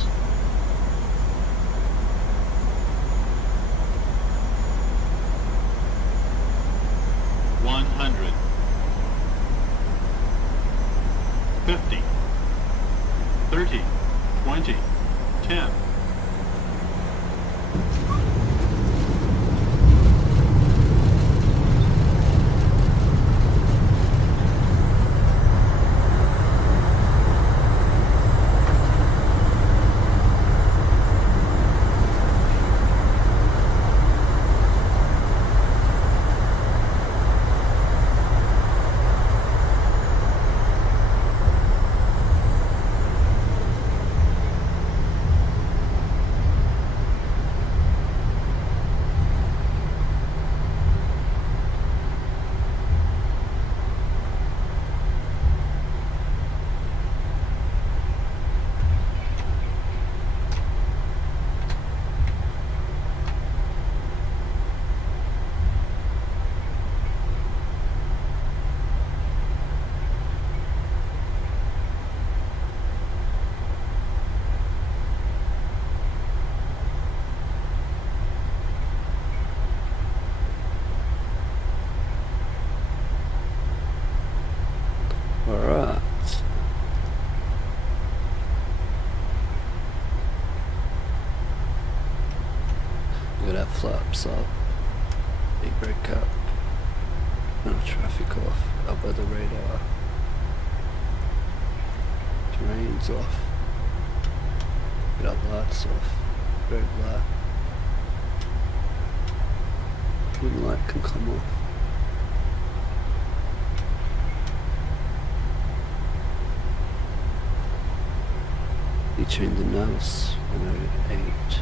$100. 50, 30, 20, 10. flaps up, big red cap, no traffic off, our weather radar, terrain's off, get our lights off, red light, green light can come off. You tune the nose, 108.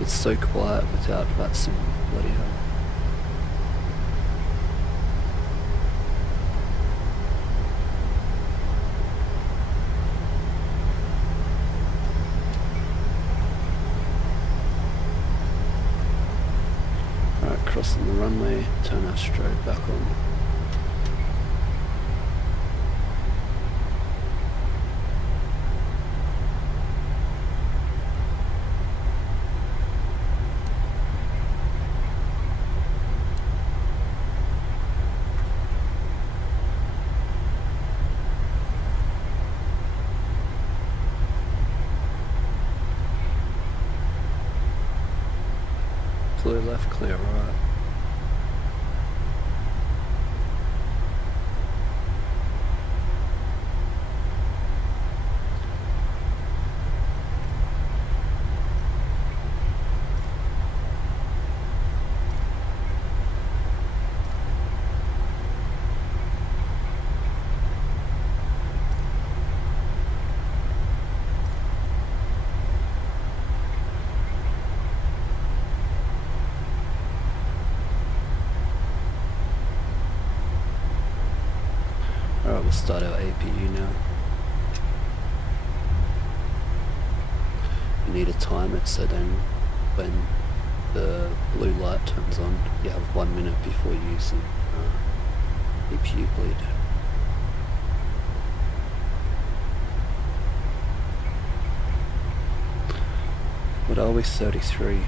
It's so quiet without that sim, bloody hell. Alright, crossing the runway, turn our strobe back on. Clear left, clear right. Alright, we'll start our APU now. You need to time it so then when the blue light turns on, you have 1 minute before using APU bleed. What are we? 33.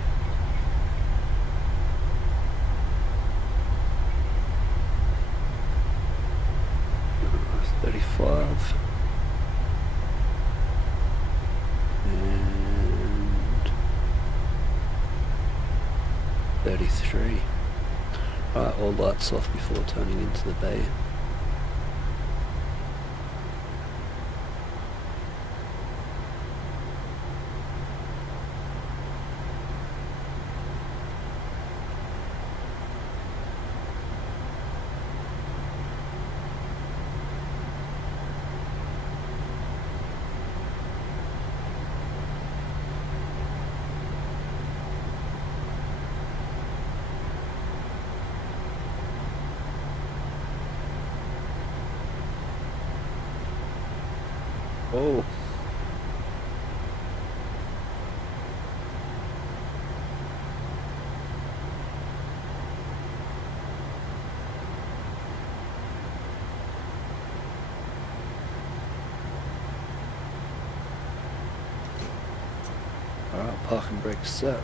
35 and 33. Alright, all lights off before turning into the bay. Oh. Alright, park and brake set.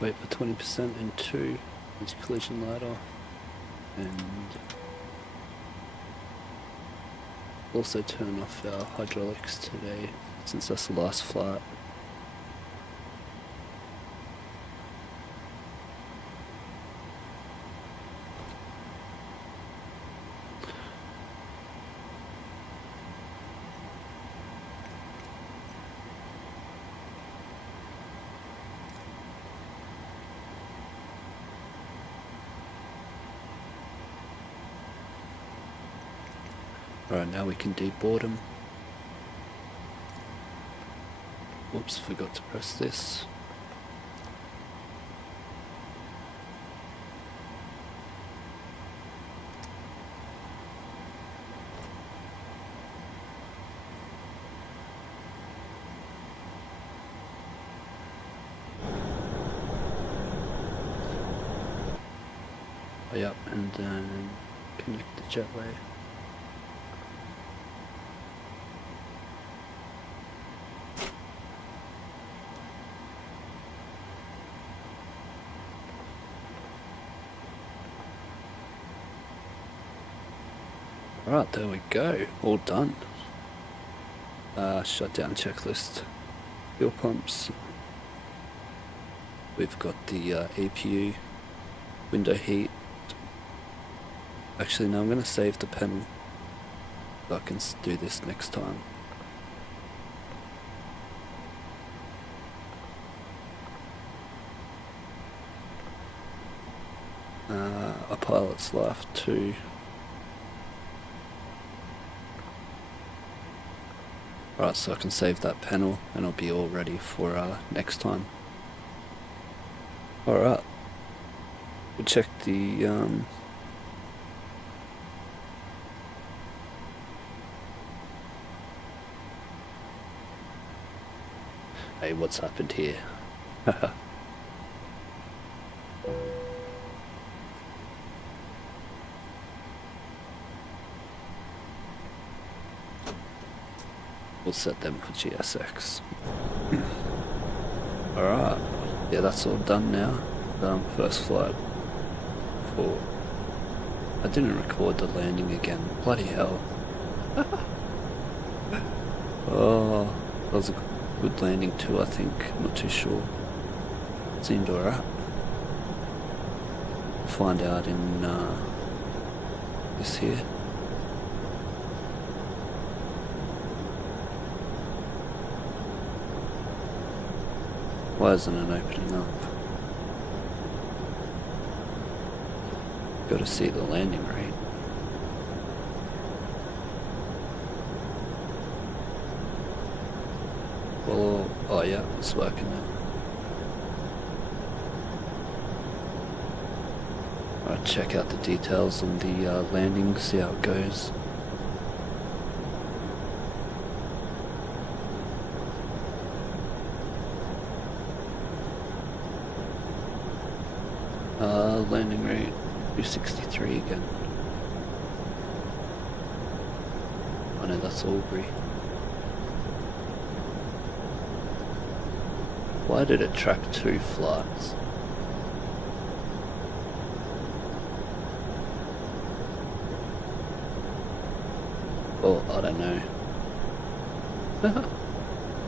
Wait for 20% and 2 is collision light off, and also turn off our hydraulics today since that's the last flight. Alright, now we can deboard them. Whoops, forgot to press this. Yep, and then connect the jetway. Alright, there we go, all done. Shutdown checklist, fuel pumps. We've got the APU, window heat. Actually, no, I'm going to save the panel so I can do this next time. A pilot's life too. Alright, so I can save that panel and I'll be all ready for next time. Alright, we'll check the hey, what's happened here? We'll set them for GSX. Alright, yeah, that's all done now. First flight 4. I didn't record the landing again, bloody hell. Oh, that was a good landing too, I think, not too sure. Seemed alright. Find out in this here. Why isn't it opening up? Gotta see the landing rate. Well, oh yeah, it's working now. Alright, check out the details on the landing, see how it goes. Landing rate 263 again. Oh no, that's Albury. Why did it track 2 flights? Well, I don't know.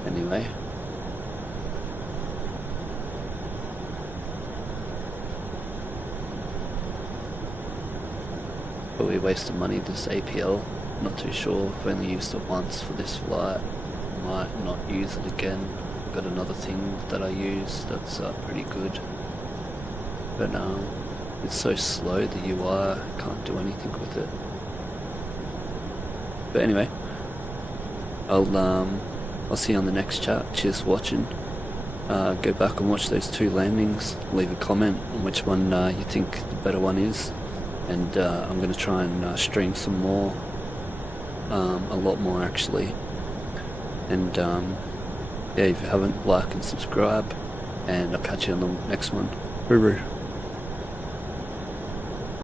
Anyway. But we wasted money this APL, not too sure, I've only used it once for this flight, might not use it again. Got another thing that I use that's pretty good, but it's so slow, the UI, I can't do anything with it. But anyway, I'll see you on the next chat. Cheers for watching. Go back and watch those 2 landings, leave a comment on which one you think the better one is. And I'm going to try and stream some more, a lot more actually. And yeah, if you haven't, like and subscribe, and I'll catch you on the next one. Hooroo.